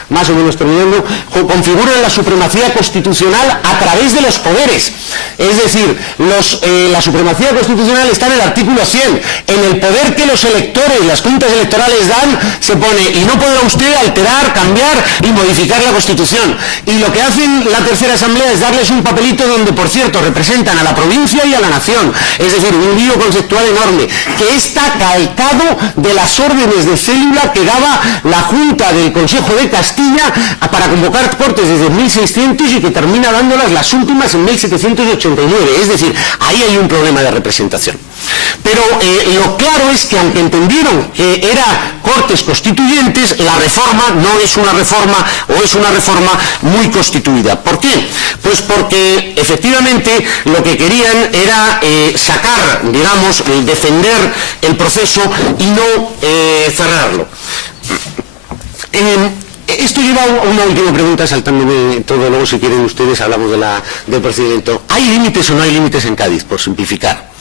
más o menos terminando, configuran la supremacía constitucional a través de los poderes. Es decir, la supremacía constitucional está en el artículo 100. En el poder que los electores, las juntas electorales dan, se pone, y no podrá usted alterar, cambiar y modificar la Constitución. Y lo que hacen la tercera asamblea es darles un papelito donde, por cierto, representan a la provincia y a la nación. Es decir, un lío conceptual enorme, que está calcado de las órdenes de célula que daba la Junta del Consejo de Castilla para convocar Cortes desde 1600 y que termina dándolas las últimas en 1789. Es decir, ahí hay un problema de representación. Pero lo claro es que, aunque entendieron que era Cortes constituyentes, la reforma no es una reforma, o es una reforma muy constituida. ¿Por qué? Pues porque efectivamente lo que querían era sacar, digamos, defender el proceso y no cerrarlo. Esto lleva a una última pregunta, saltándome todo, luego si quieren ustedes hablamos del procedimiento. ¿Hay límites o no hay límites en Cádiz, por simplificar?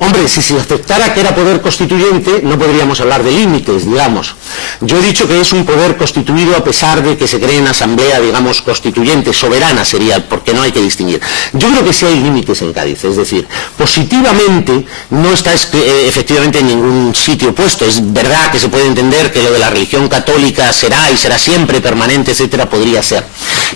Hombre, si se aceptara que era poder constituyente, no podríamos hablar de límites, digamos. Yo he dicho que es un poder constituido a pesar de que se cree en asamblea, digamos, constituyente, soberana sería, porque no hay que distinguir. Yo creo que sí hay límites en Cádiz, es decir, positivamente no está efectivamente en ningún sitio puesto. Es verdad que se puede entender que lo de la religión católica será y será siempre permanente, etcétera, podría ser.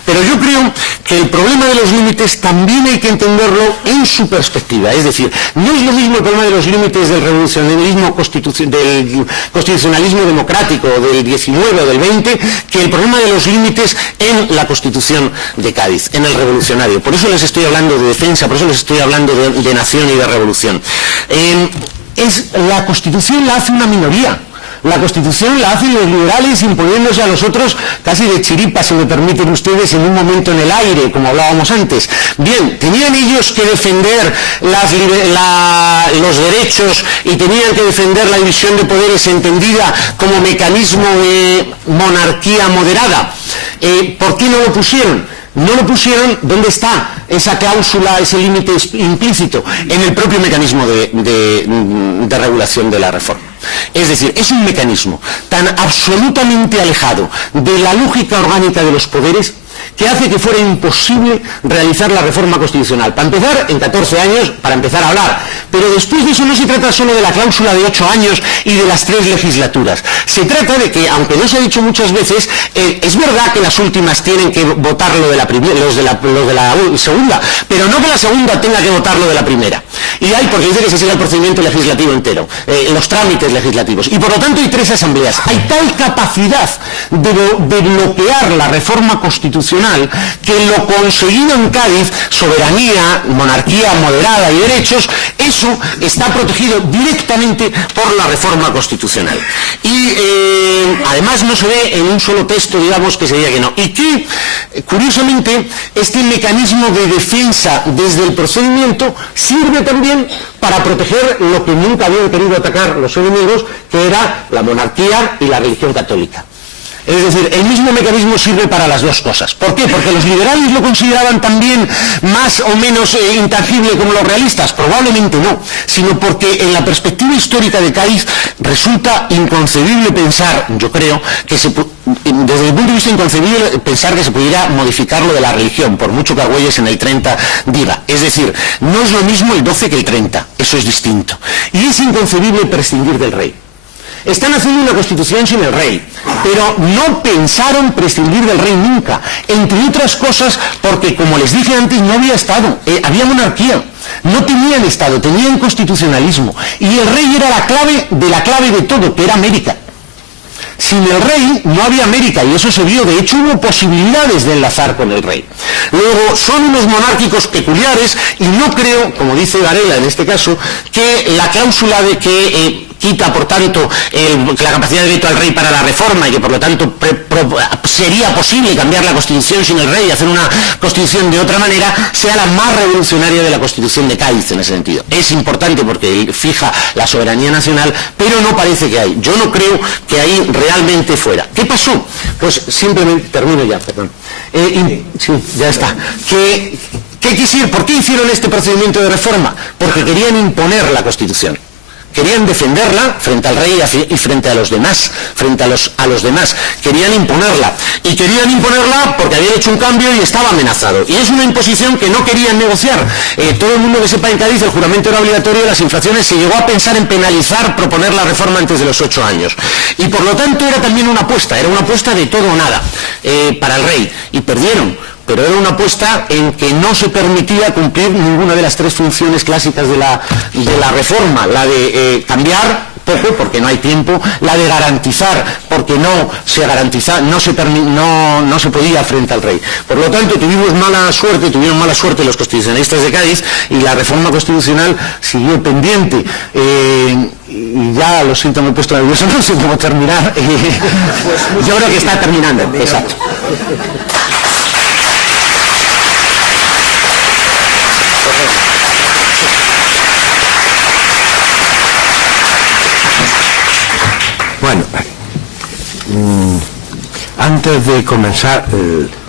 Pero yo creo que el problema de los límites también hay que entenderlo en su perspectiva, es decir, no es lo mismo el problema de los límites del revolucionarismo del constitucionalismo democrático del 19 o del 20 que el problema de los límites en la Constitución de Cádiz, en el revolucionario. Por eso les estoy hablando de defensa, por eso les estoy hablando de nación y de revolución. La Constitución la hace una minoría. La Constitución la hacen los liberales imponiéndose a los otros casi de chiripa, si me permiten ustedes, en un momento en el aire, como hablábamos antes. Bien, tenían ellos que defender los derechos y tenían que defender la división de poderes entendida como mecanismo de monarquía moderada. ¿Por qué no lo pusieron? No lo pusieron. ¿Dónde está esa cláusula, ese límite implícito? En el propio mecanismo de regulación de la reforma. Es decir, es un mecanismo tan absolutamente alejado de la lógica orgánica de los poderes que hace que fuera imposible realizar la reforma constitucional. Para empezar, en 14 años, para empezar a hablar. Pero después de eso no se trata solo de la cláusula de 8 años y de las 3 legislaturas. Se trata de que, aunque no se ha dicho muchas veces, es verdad que las últimas tienen que votar lo de la primera, los de la segunda, pero no que la segunda tenga que votar lo de la primera. Y hay, porque dice que se sigue el procedimiento legislativo entero, los trámites legislativos. Y por lo tanto hay 3 asambleas. Hay tal capacidad de bloquear la reforma constitucional que lo conseguido en Cádiz, soberanía, monarquía moderada y derechos, eso está protegido directamente por la reforma constitucional. Y además no se ve en un solo texto, digamos, que se diga que no. Y que, curiosamente, este mecanismo de defensa desde el procedimiento sirve también para proteger lo que nunca habían querido atacar los enemigos, que era la monarquía y la religión católica. Es decir, el mismo mecanismo sirve para las dos cosas. ¿Por qué? Porque los liberales lo consideraban también más o menos intangible como los realistas. Probablemente no, sino porque en la perspectiva histórica de Cádiz resulta inconcebible pensar, yo creo, que desde el punto de vista inconcebible pensar que se pudiera modificar lo de la religión, por mucho que Argüelles en el 30 diga. Es decir, no es lo mismo el 12 que el 30, eso es distinto. Y es inconcebible prescindir del rey. Están haciendo una constitución sin el rey, pero no pensaron prescindir del rey nunca, entre otras cosas porque, como les dije antes, no había Estado, había monarquía, no tenían Estado, tenían constitucionalismo, y el rey era la clave de todo, que era América. Sin el rey no había América, y eso se vio. De hecho, hubo posibilidades de enlazar con el rey. Luego, son unos monárquicos peculiares, y no creo, como dice Varela en este caso, que la cláusula de que quita, por tanto, la capacidad de veto al rey para la reforma, y que por lo tanto sería posible cambiar la Constitución sin el rey y hacer una Constitución de otra manera, sea la más revolucionaria de la Constitución de Cádiz en ese sentido. Es importante porque fija la soberanía nacional, pero no parece que hay. Yo no creo que ahí realmente fuera. ¿Qué pasó? Pues simplemente, termino ya, perdón. Sí, ya está. ¿Por qué hicieron este procedimiento de reforma? Porque querían imponer la Constitución. Querían defenderla frente al rey y frente a los demás, a los demás. Querían imponerla. Y querían imponerla porque habían hecho un cambio y estaba amenazado. Y es una imposición que no querían negociar. Todo el mundo que sepa, en Cádiz el juramento era obligatorio, las infracciones, se llegó a pensar en penalizar, proponer la reforma antes de los 8 años. Y por lo tanto era también una apuesta, era una apuesta de todo o nada para el rey. Y perdieron. Pero era una apuesta en que no se permitía cumplir ninguna de las 3 funciones clásicas de la reforma, la de cambiar poco porque no hay tiempo, la de garantizar porque no se podía frente al rey. Por lo tanto, tuvieron mala suerte los constitucionalistas de Cádiz, y la reforma constitucional siguió pendiente. Y ya, lo siento, me he puesto nervioso, no sé cómo terminar. Yo creo que está terminando, exacto. Bueno, antes de comenzar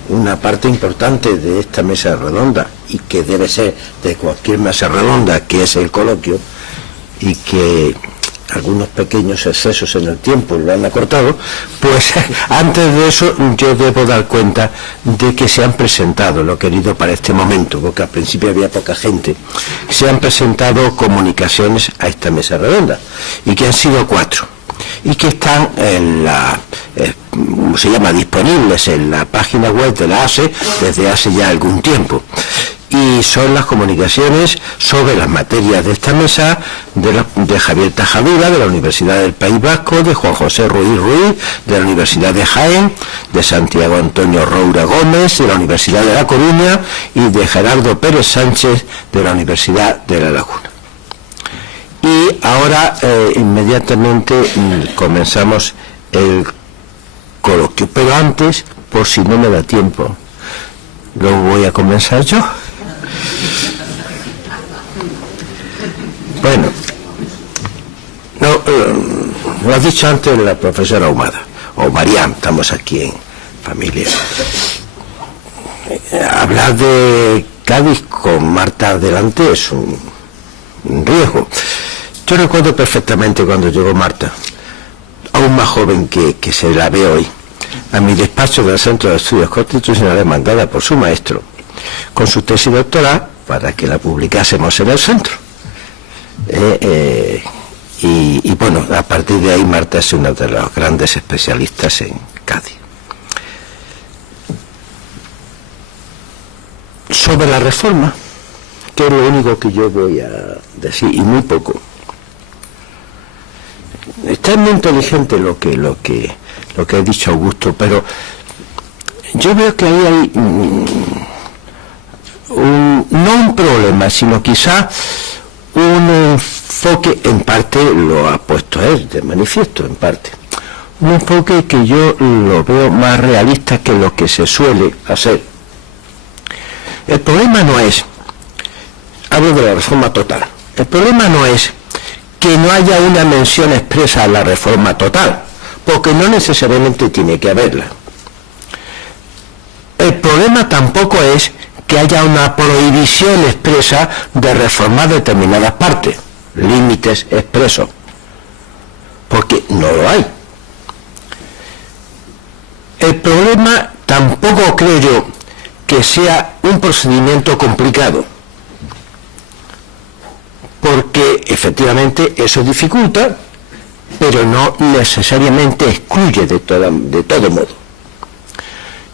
una parte importante de esta mesa redonda, y que debe ser de cualquier mesa redonda, que es el coloquio, y que algunos pequeños excesos en el tiempo lo han acortado, pues antes de eso yo debo dar cuenta de que se han presentado, lo querido para este momento, porque al principio había poca gente, se han presentado comunicaciones a esta mesa redonda, y que han sido 4. Y que están en disponibles en la página web de la ASE desde hace ya algún tiempo. Y son las comunicaciones sobre las materias de esta mesa de Javier Tajadura, de la Universidad del País Vasco, de Juan José Ruiz, de la Universidad de Jaén, de Santiago Antonio Roura Gómez, de la Universidad de La Coruña, y de Gerardo Pérez Sánchez, de la Universidad de La Laguna. Y Y ahora inmediatamente comenzamos el coloquio, pero antes, por si no me da tiempo, lo voy a comenzar yo. Bueno, lo ha dicho antes la profesora Ahumada, o Mariam, estamos aquí en familia. Hablar de Cádiz con Marta delante es un riesgo. Yo recuerdo perfectamente cuando llegó Marta, aún más joven que se la ve hoy, a mi despacho del Centro de Estudios Constitucionales, mandada por su maestro, con su tesis doctoral, para que la publicásemos en el centro. Y bueno, a partir de ahí Marta es una de las grandes especialistas en Cádiz. Sobre la reforma, que es lo único que yo voy a decir, y muy poco. Está muy inteligente lo que ha dicho Augusto, pero yo veo que ahí hay no un problema, sino quizá un enfoque, en parte lo ha puesto él de manifiesto, en parte un enfoque que yo lo veo más realista que lo que se suele hacer. El problema no es, hablo de la reforma total, el problema no es que no haya una mención expresa a la reforma total, porque no necesariamente tiene que haberla. El problema tampoco es que haya una prohibición expresa de reformar determinadas partes, límites expresos, porque no lo hay. El problema tampoco creo yo que sea un procedimiento complicado, porque efectivamente eso dificulta, pero no necesariamente excluye de todo modo.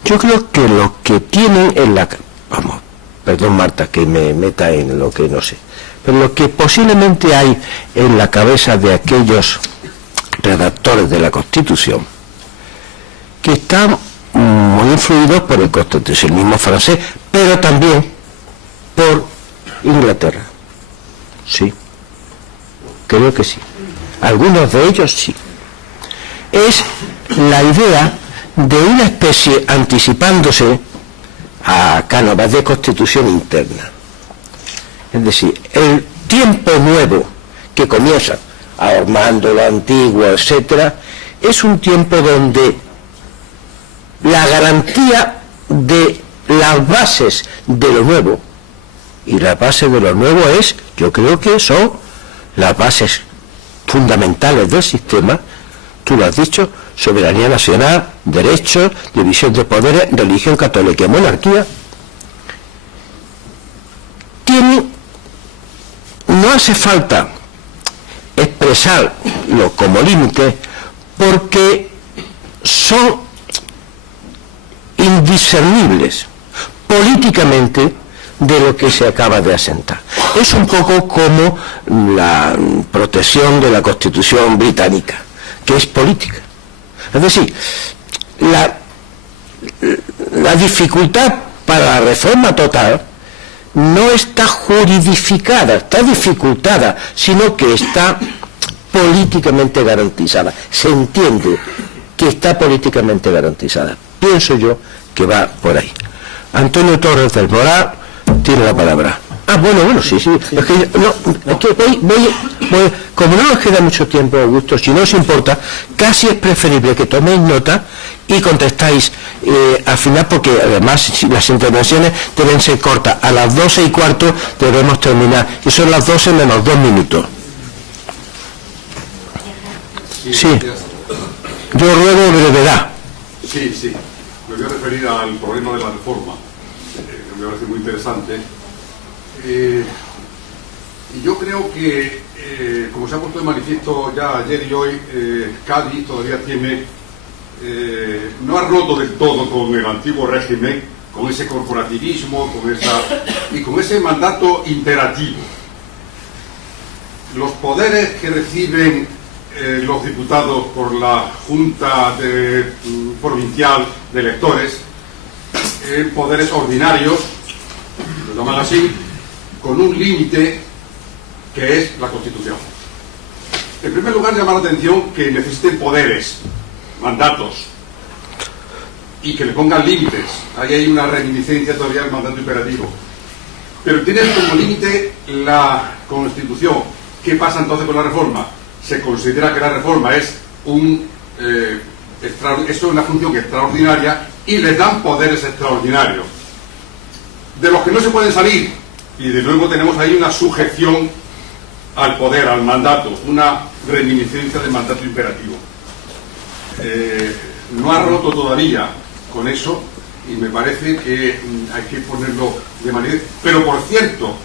Yo creo que lo que tienen en la... Vamos, perdón Marta que me meta en lo que no sé, pero lo que posiblemente hay en la cabeza de aquellos redactores de la Constitución, que están muy influidos por el constitucionalismo francés, pero también por Inglaterra. Sí, creo que sí. Algunos de ellos sí. Es la idea de una especie, anticipándose a cánones de constitución interna. Es decir, el tiempo nuevo que comienza, ahormando lo antiguo, etcétera, es un tiempo donde la garantía de las bases de lo nuevo, y la base de lo nuevo es, yo creo que son las bases fundamentales del sistema, tú lo has dicho, soberanía nacional, derechos, división de poderes, religión católica y monarquía, no hace falta expresarlo como límite, porque son indiscernibles políticamente de lo que se acaba de asentar. Es un poco como la protección de la Constitución británica, que es política. Es decir, la dificultad para la reforma total no está juridificada, está dificultada, sino que está políticamente garantizada. Se entiende que está políticamente garantizada. Pienso yo que va por ahí. Antonio Torres del Moral tiene la palabra. Bueno, sí. Es que voy, como no nos queda mucho tiempo, Augusto, si no os importa, casi es preferible que toméis nota y contestáis al final, porque además las intervenciones deben ser cortas. A las 12:15 debemos terminar, y son las 12 menos 2 minutos. Sí, yo ruego brevedad. Sí, me voy a referir al problema de la reforma, que me parece muy interesante. Y yo creo que, como se ha puesto de manifiesto ya ayer y hoy, Cádiz todavía tiene, no ha roto del todo con el antiguo régimen, con ese corporativismo, con ese mandato imperativo. Los poderes que reciben los diputados por la Junta Provincial de Electores, poderes ordinarios, lo llaman así, con un límite que es la Constitución. En primer lugar, llama la atención que necesiten poderes, mandatos, y que le pongan límites. Ahí hay una reminiscencia todavía del mandato imperativo. Pero tiene como límite la Constitución. ¿Qué pasa entonces con la reforma? Se considera que la reforma es una función extraordinaria y les dan poderes extraordinarios, de los que no se pueden salir. Y de nuevo tenemos ahí una sujeción al poder, al mandato, una reminiscencia del mandato imperativo. No ha roto todavía con eso y me parece que hay que ponerlo de manera... Pero por cierto,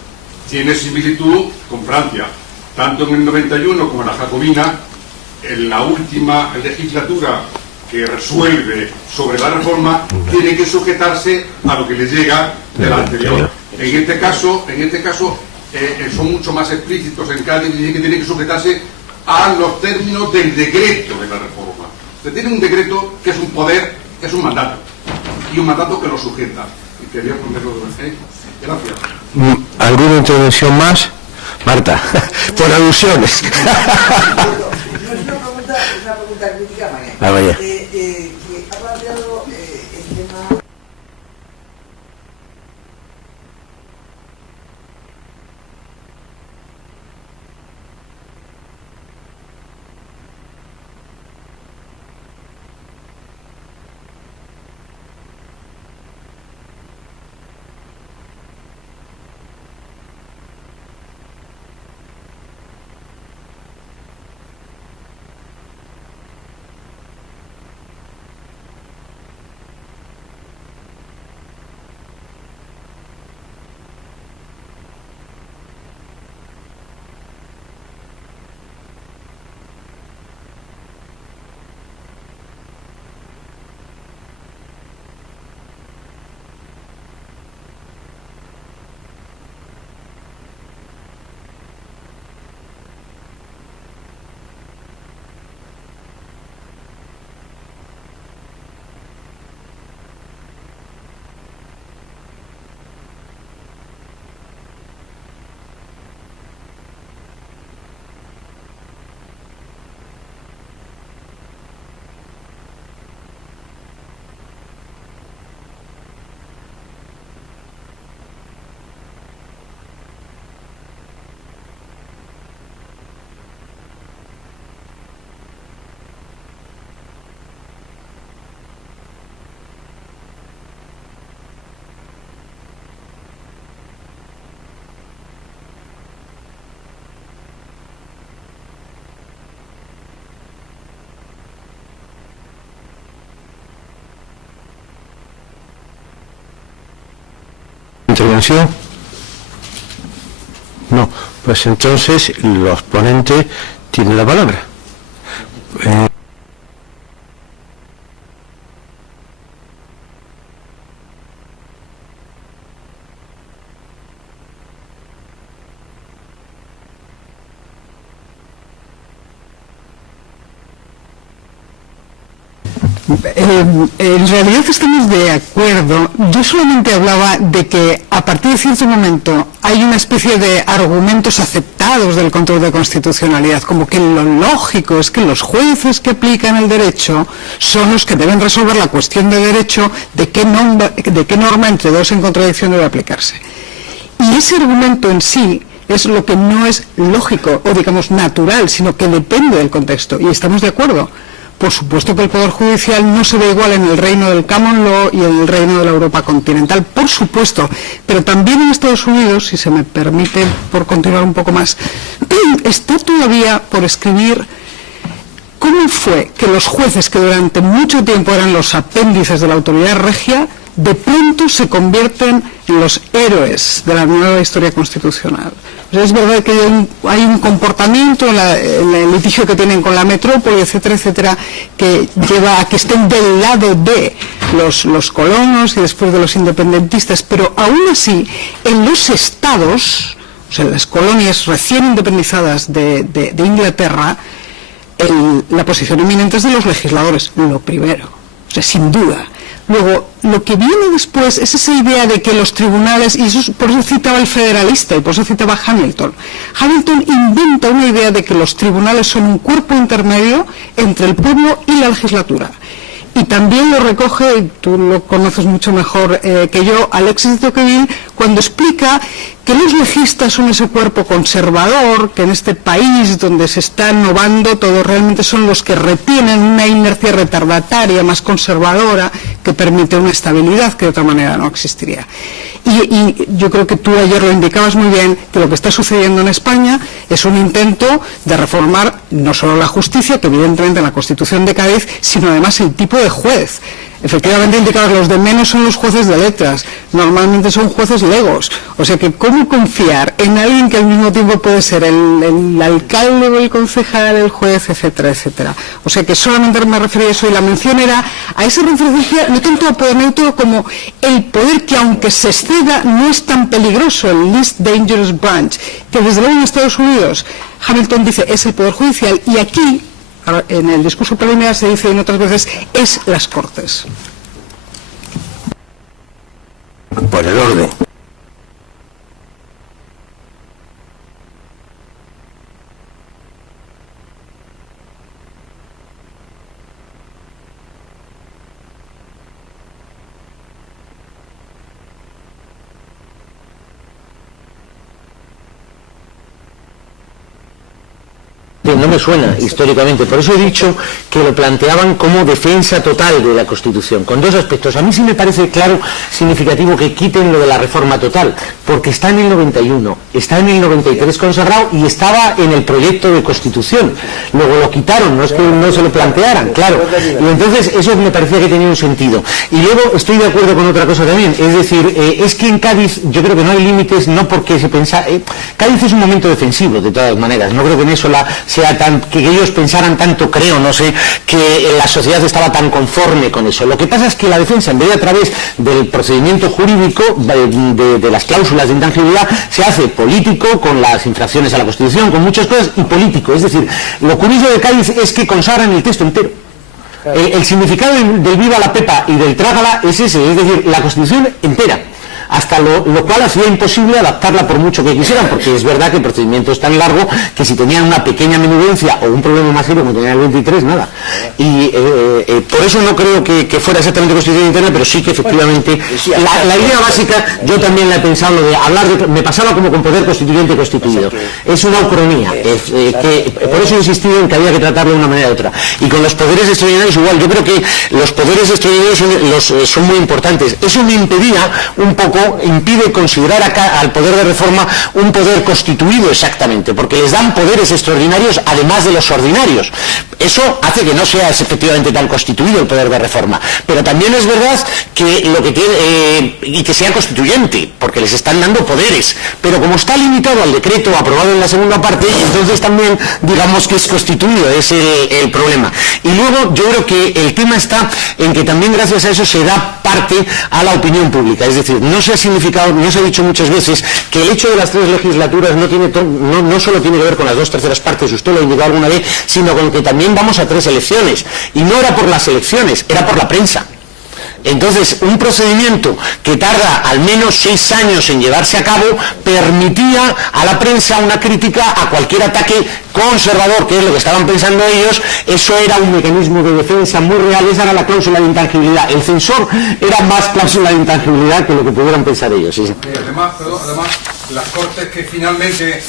tiene similitud con Francia, tanto en el 91 como en la Jacobina. En la última legislatura que resuelve sobre la reforma tiene que sujetarse a lo que le llega de la anterior. En este caso son mucho más explícitos en Cádiz, y que tiene que sujetarse a los términos del decreto de la reforma. Usted tiene un decreto que es un poder, es un mandato, y un mandato que lo sujeta. Y quería ponerlo de vez. Gracias. ¿Alguna intervención más? Marta, por alusiones. No es una pregunta crítica, María. Vaya. Que ha planteado el tema... ¿Intervención? No, pues entonces los ponentes tienen la palabra. En realidad estamos de acuerdo. Yo solamente hablaba de que a partir de cierto momento hay una especie de argumentos aceptados del control de constitucionalidad, como que lo lógico es que los jueces que aplican el derecho son los que deben resolver la cuestión de derecho de qué norma entre dos en contradicción debe aplicarse. Y ese argumento en sí es lo que no es lógico o digamos natural, sino que depende del contexto, y estamos de acuerdo. Por supuesto que el Poder Judicial no se ve igual en el reino del Common Law y en el reino de la Europa continental, por supuesto, pero también en Estados Unidos, si se me permite, por continuar un poco más, está todavía por escribir cómo fue que los jueces, que durante mucho tiempo eran los apéndices de la autoridad regia, de pronto se convierten en los héroes de la nueva historia constitucional. Es verdad que hay un comportamiento en el litigio que tienen con la metrópoli, etcétera, etcétera, que lleva a que estén del lado de los colonos y después de los independentistas, pero aún así, en los estados, o sea, en las colonias recién independizadas de Inglaterra, la posición eminente es de los legisladores, lo primero, o sea, sin duda. Luego, lo que viene después es esa idea de que los tribunales, y por eso citaba el federalista y por eso citaba Hamilton. Hamilton inventa una idea de que los tribunales son un cuerpo intermedio entre el pueblo y la legislatura. Y también lo recoge, y tú lo conoces mucho mejor que yo, Alexis de Tocqueville, cuando explica que los legistas son ese cuerpo conservador, que en este país donde se está innovando todo realmente son los que retienen una inercia retardataria más conservadora que permite una estabilidad que de otra manera no existiría. Y yo creo que tú ayer lo indicabas muy bien, que lo que está sucediendo en España es un intento de reformar no solo la justicia, que evidentemente en la Constitución de Cádiz, sino además el tipo de juez. Efectivamente indicabas, los de menos son los jueces de letras, normalmente son jueces legos, o sea que ¿cómo confiar en alguien que al mismo tiempo puede ser el alcalde o el concejal, el juez, etcétera, etcétera? O sea que solamente me refería a eso, y la mención era a esa referencia no tanto a poder neutro como el poder que aunque se exceda no es tan peligroso, el least dangerous branch, que desde luego en Estados Unidos Hamilton dice es el poder judicial, y aquí en el discurso preliminar se dice en otras veces es las Cortes. Por el orden. No me suena históricamente, por eso he dicho que lo planteaban como defensa total de la Constitución, con dos aspectos. A mí sí me parece claro, significativo que quiten lo de la reforma total, porque está en el 91, está en el 93 consagrado y estaba en el proyecto de Constitución. Luego lo quitaron, no es que no se lo plantearan, claro. Y entonces eso me parecía que tenía un sentido. Y luego estoy de acuerdo con otra cosa también, es decir, es que en Cádiz yo creo que no hay límites, no porque se pensa... Cádiz es un momento defensivo, de todas maneras, no creo que en eso sea tan, que ellos pensaran tanto, creo, no sé, que la sociedad estaba tan conforme con eso. Lo que pasa es que la defensa, en vez de a través del procedimiento jurídico, de las cláusulas de intangibilidad, se hace político, con las infracciones a la Constitución, con muchas cosas, y político. Es decir, lo curioso de Cádiz es que consagran el texto entero. El significado del viva la pepa y del trágala es ese, es decir, la Constitución entera. Hasta lo cual hacía imposible adaptarla por mucho que quisieran, porque es verdad que el procedimiento es tan largo que si tenían una pequeña menudencia o un problema más serio como tenían el 23, nada. Y por eso no creo que fuera exactamente constitución interna, pero sí que efectivamente la idea básica yo también la he pensado, lo de hablar de, me pasaba como con poder constituyente y constituido. Es una ucronía, por eso he insistido en que había que tratarlo de una manera u otra. Y con los poderes extraordinarios igual, yo creo que los poderes extraordinarios son muy importantes. Eso me impedía un poco, impide considerar acá al poder de reforma un poder constituido exactamente, porque les dan poderes extraordinarios además de los ordinarios. Eso hace que no sea efectivamente tan constituido el poder de reforma, pero también es verdad que lo que tiene, y que sea constituyente, porque les están dando poderes, pero como está limitado al decreto aprobado en la segunda parte, entonces también digamos que es constituido, es el problema. Y luego yo creo que el tema está en que también gracias a eso se da parte a la opinión pública, es decir, no se ha significado, no se ha dicho muchas veces que el hecho de las 3 legislaturas no solo tiene que ver con las 2/3 partes, usted lo ha indicado alguna vez, sino con que también vamos a 3 elecciones, y no era por las elecciones, era por la prensa. Entonces, un procedimiento que tarda al menos 6 años en llevarse a cabo permitía a la prensa una crítica a cualquier ataque conservador, que es lo que estaban pensando ellos. Eso era un mecanismo de defensa muy real, esa era la cláusula de intangibilidad. El censor era más cláusula de intangibilidad que lo que pudieran pensar ellos. Sí. Además, las Cortes que finalmente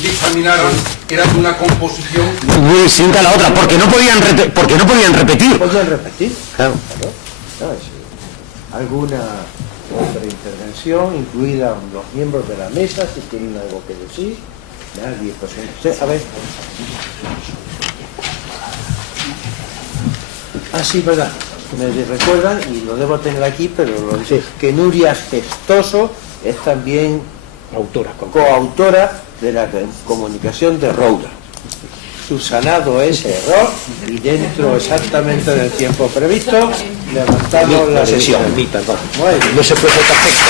dictaminaron eran de una composición muy distinta a la otra, porque no podían repetir. ¿Podían repetir? Claro. Alguna otra intervención, incluida los miembros de la mesa, si tienen algo que decir. Nadie, pues, a ver. Ah, sí, verdad. Me recuerdan, y lo debo tener aquí, pero lo dice, que Nuria Gestoso es también coautora de la comunicación de Roura. Subsanado ese error y dentro exactamente del tiempo previsto, levantamos la sesión. No se puede perfecto.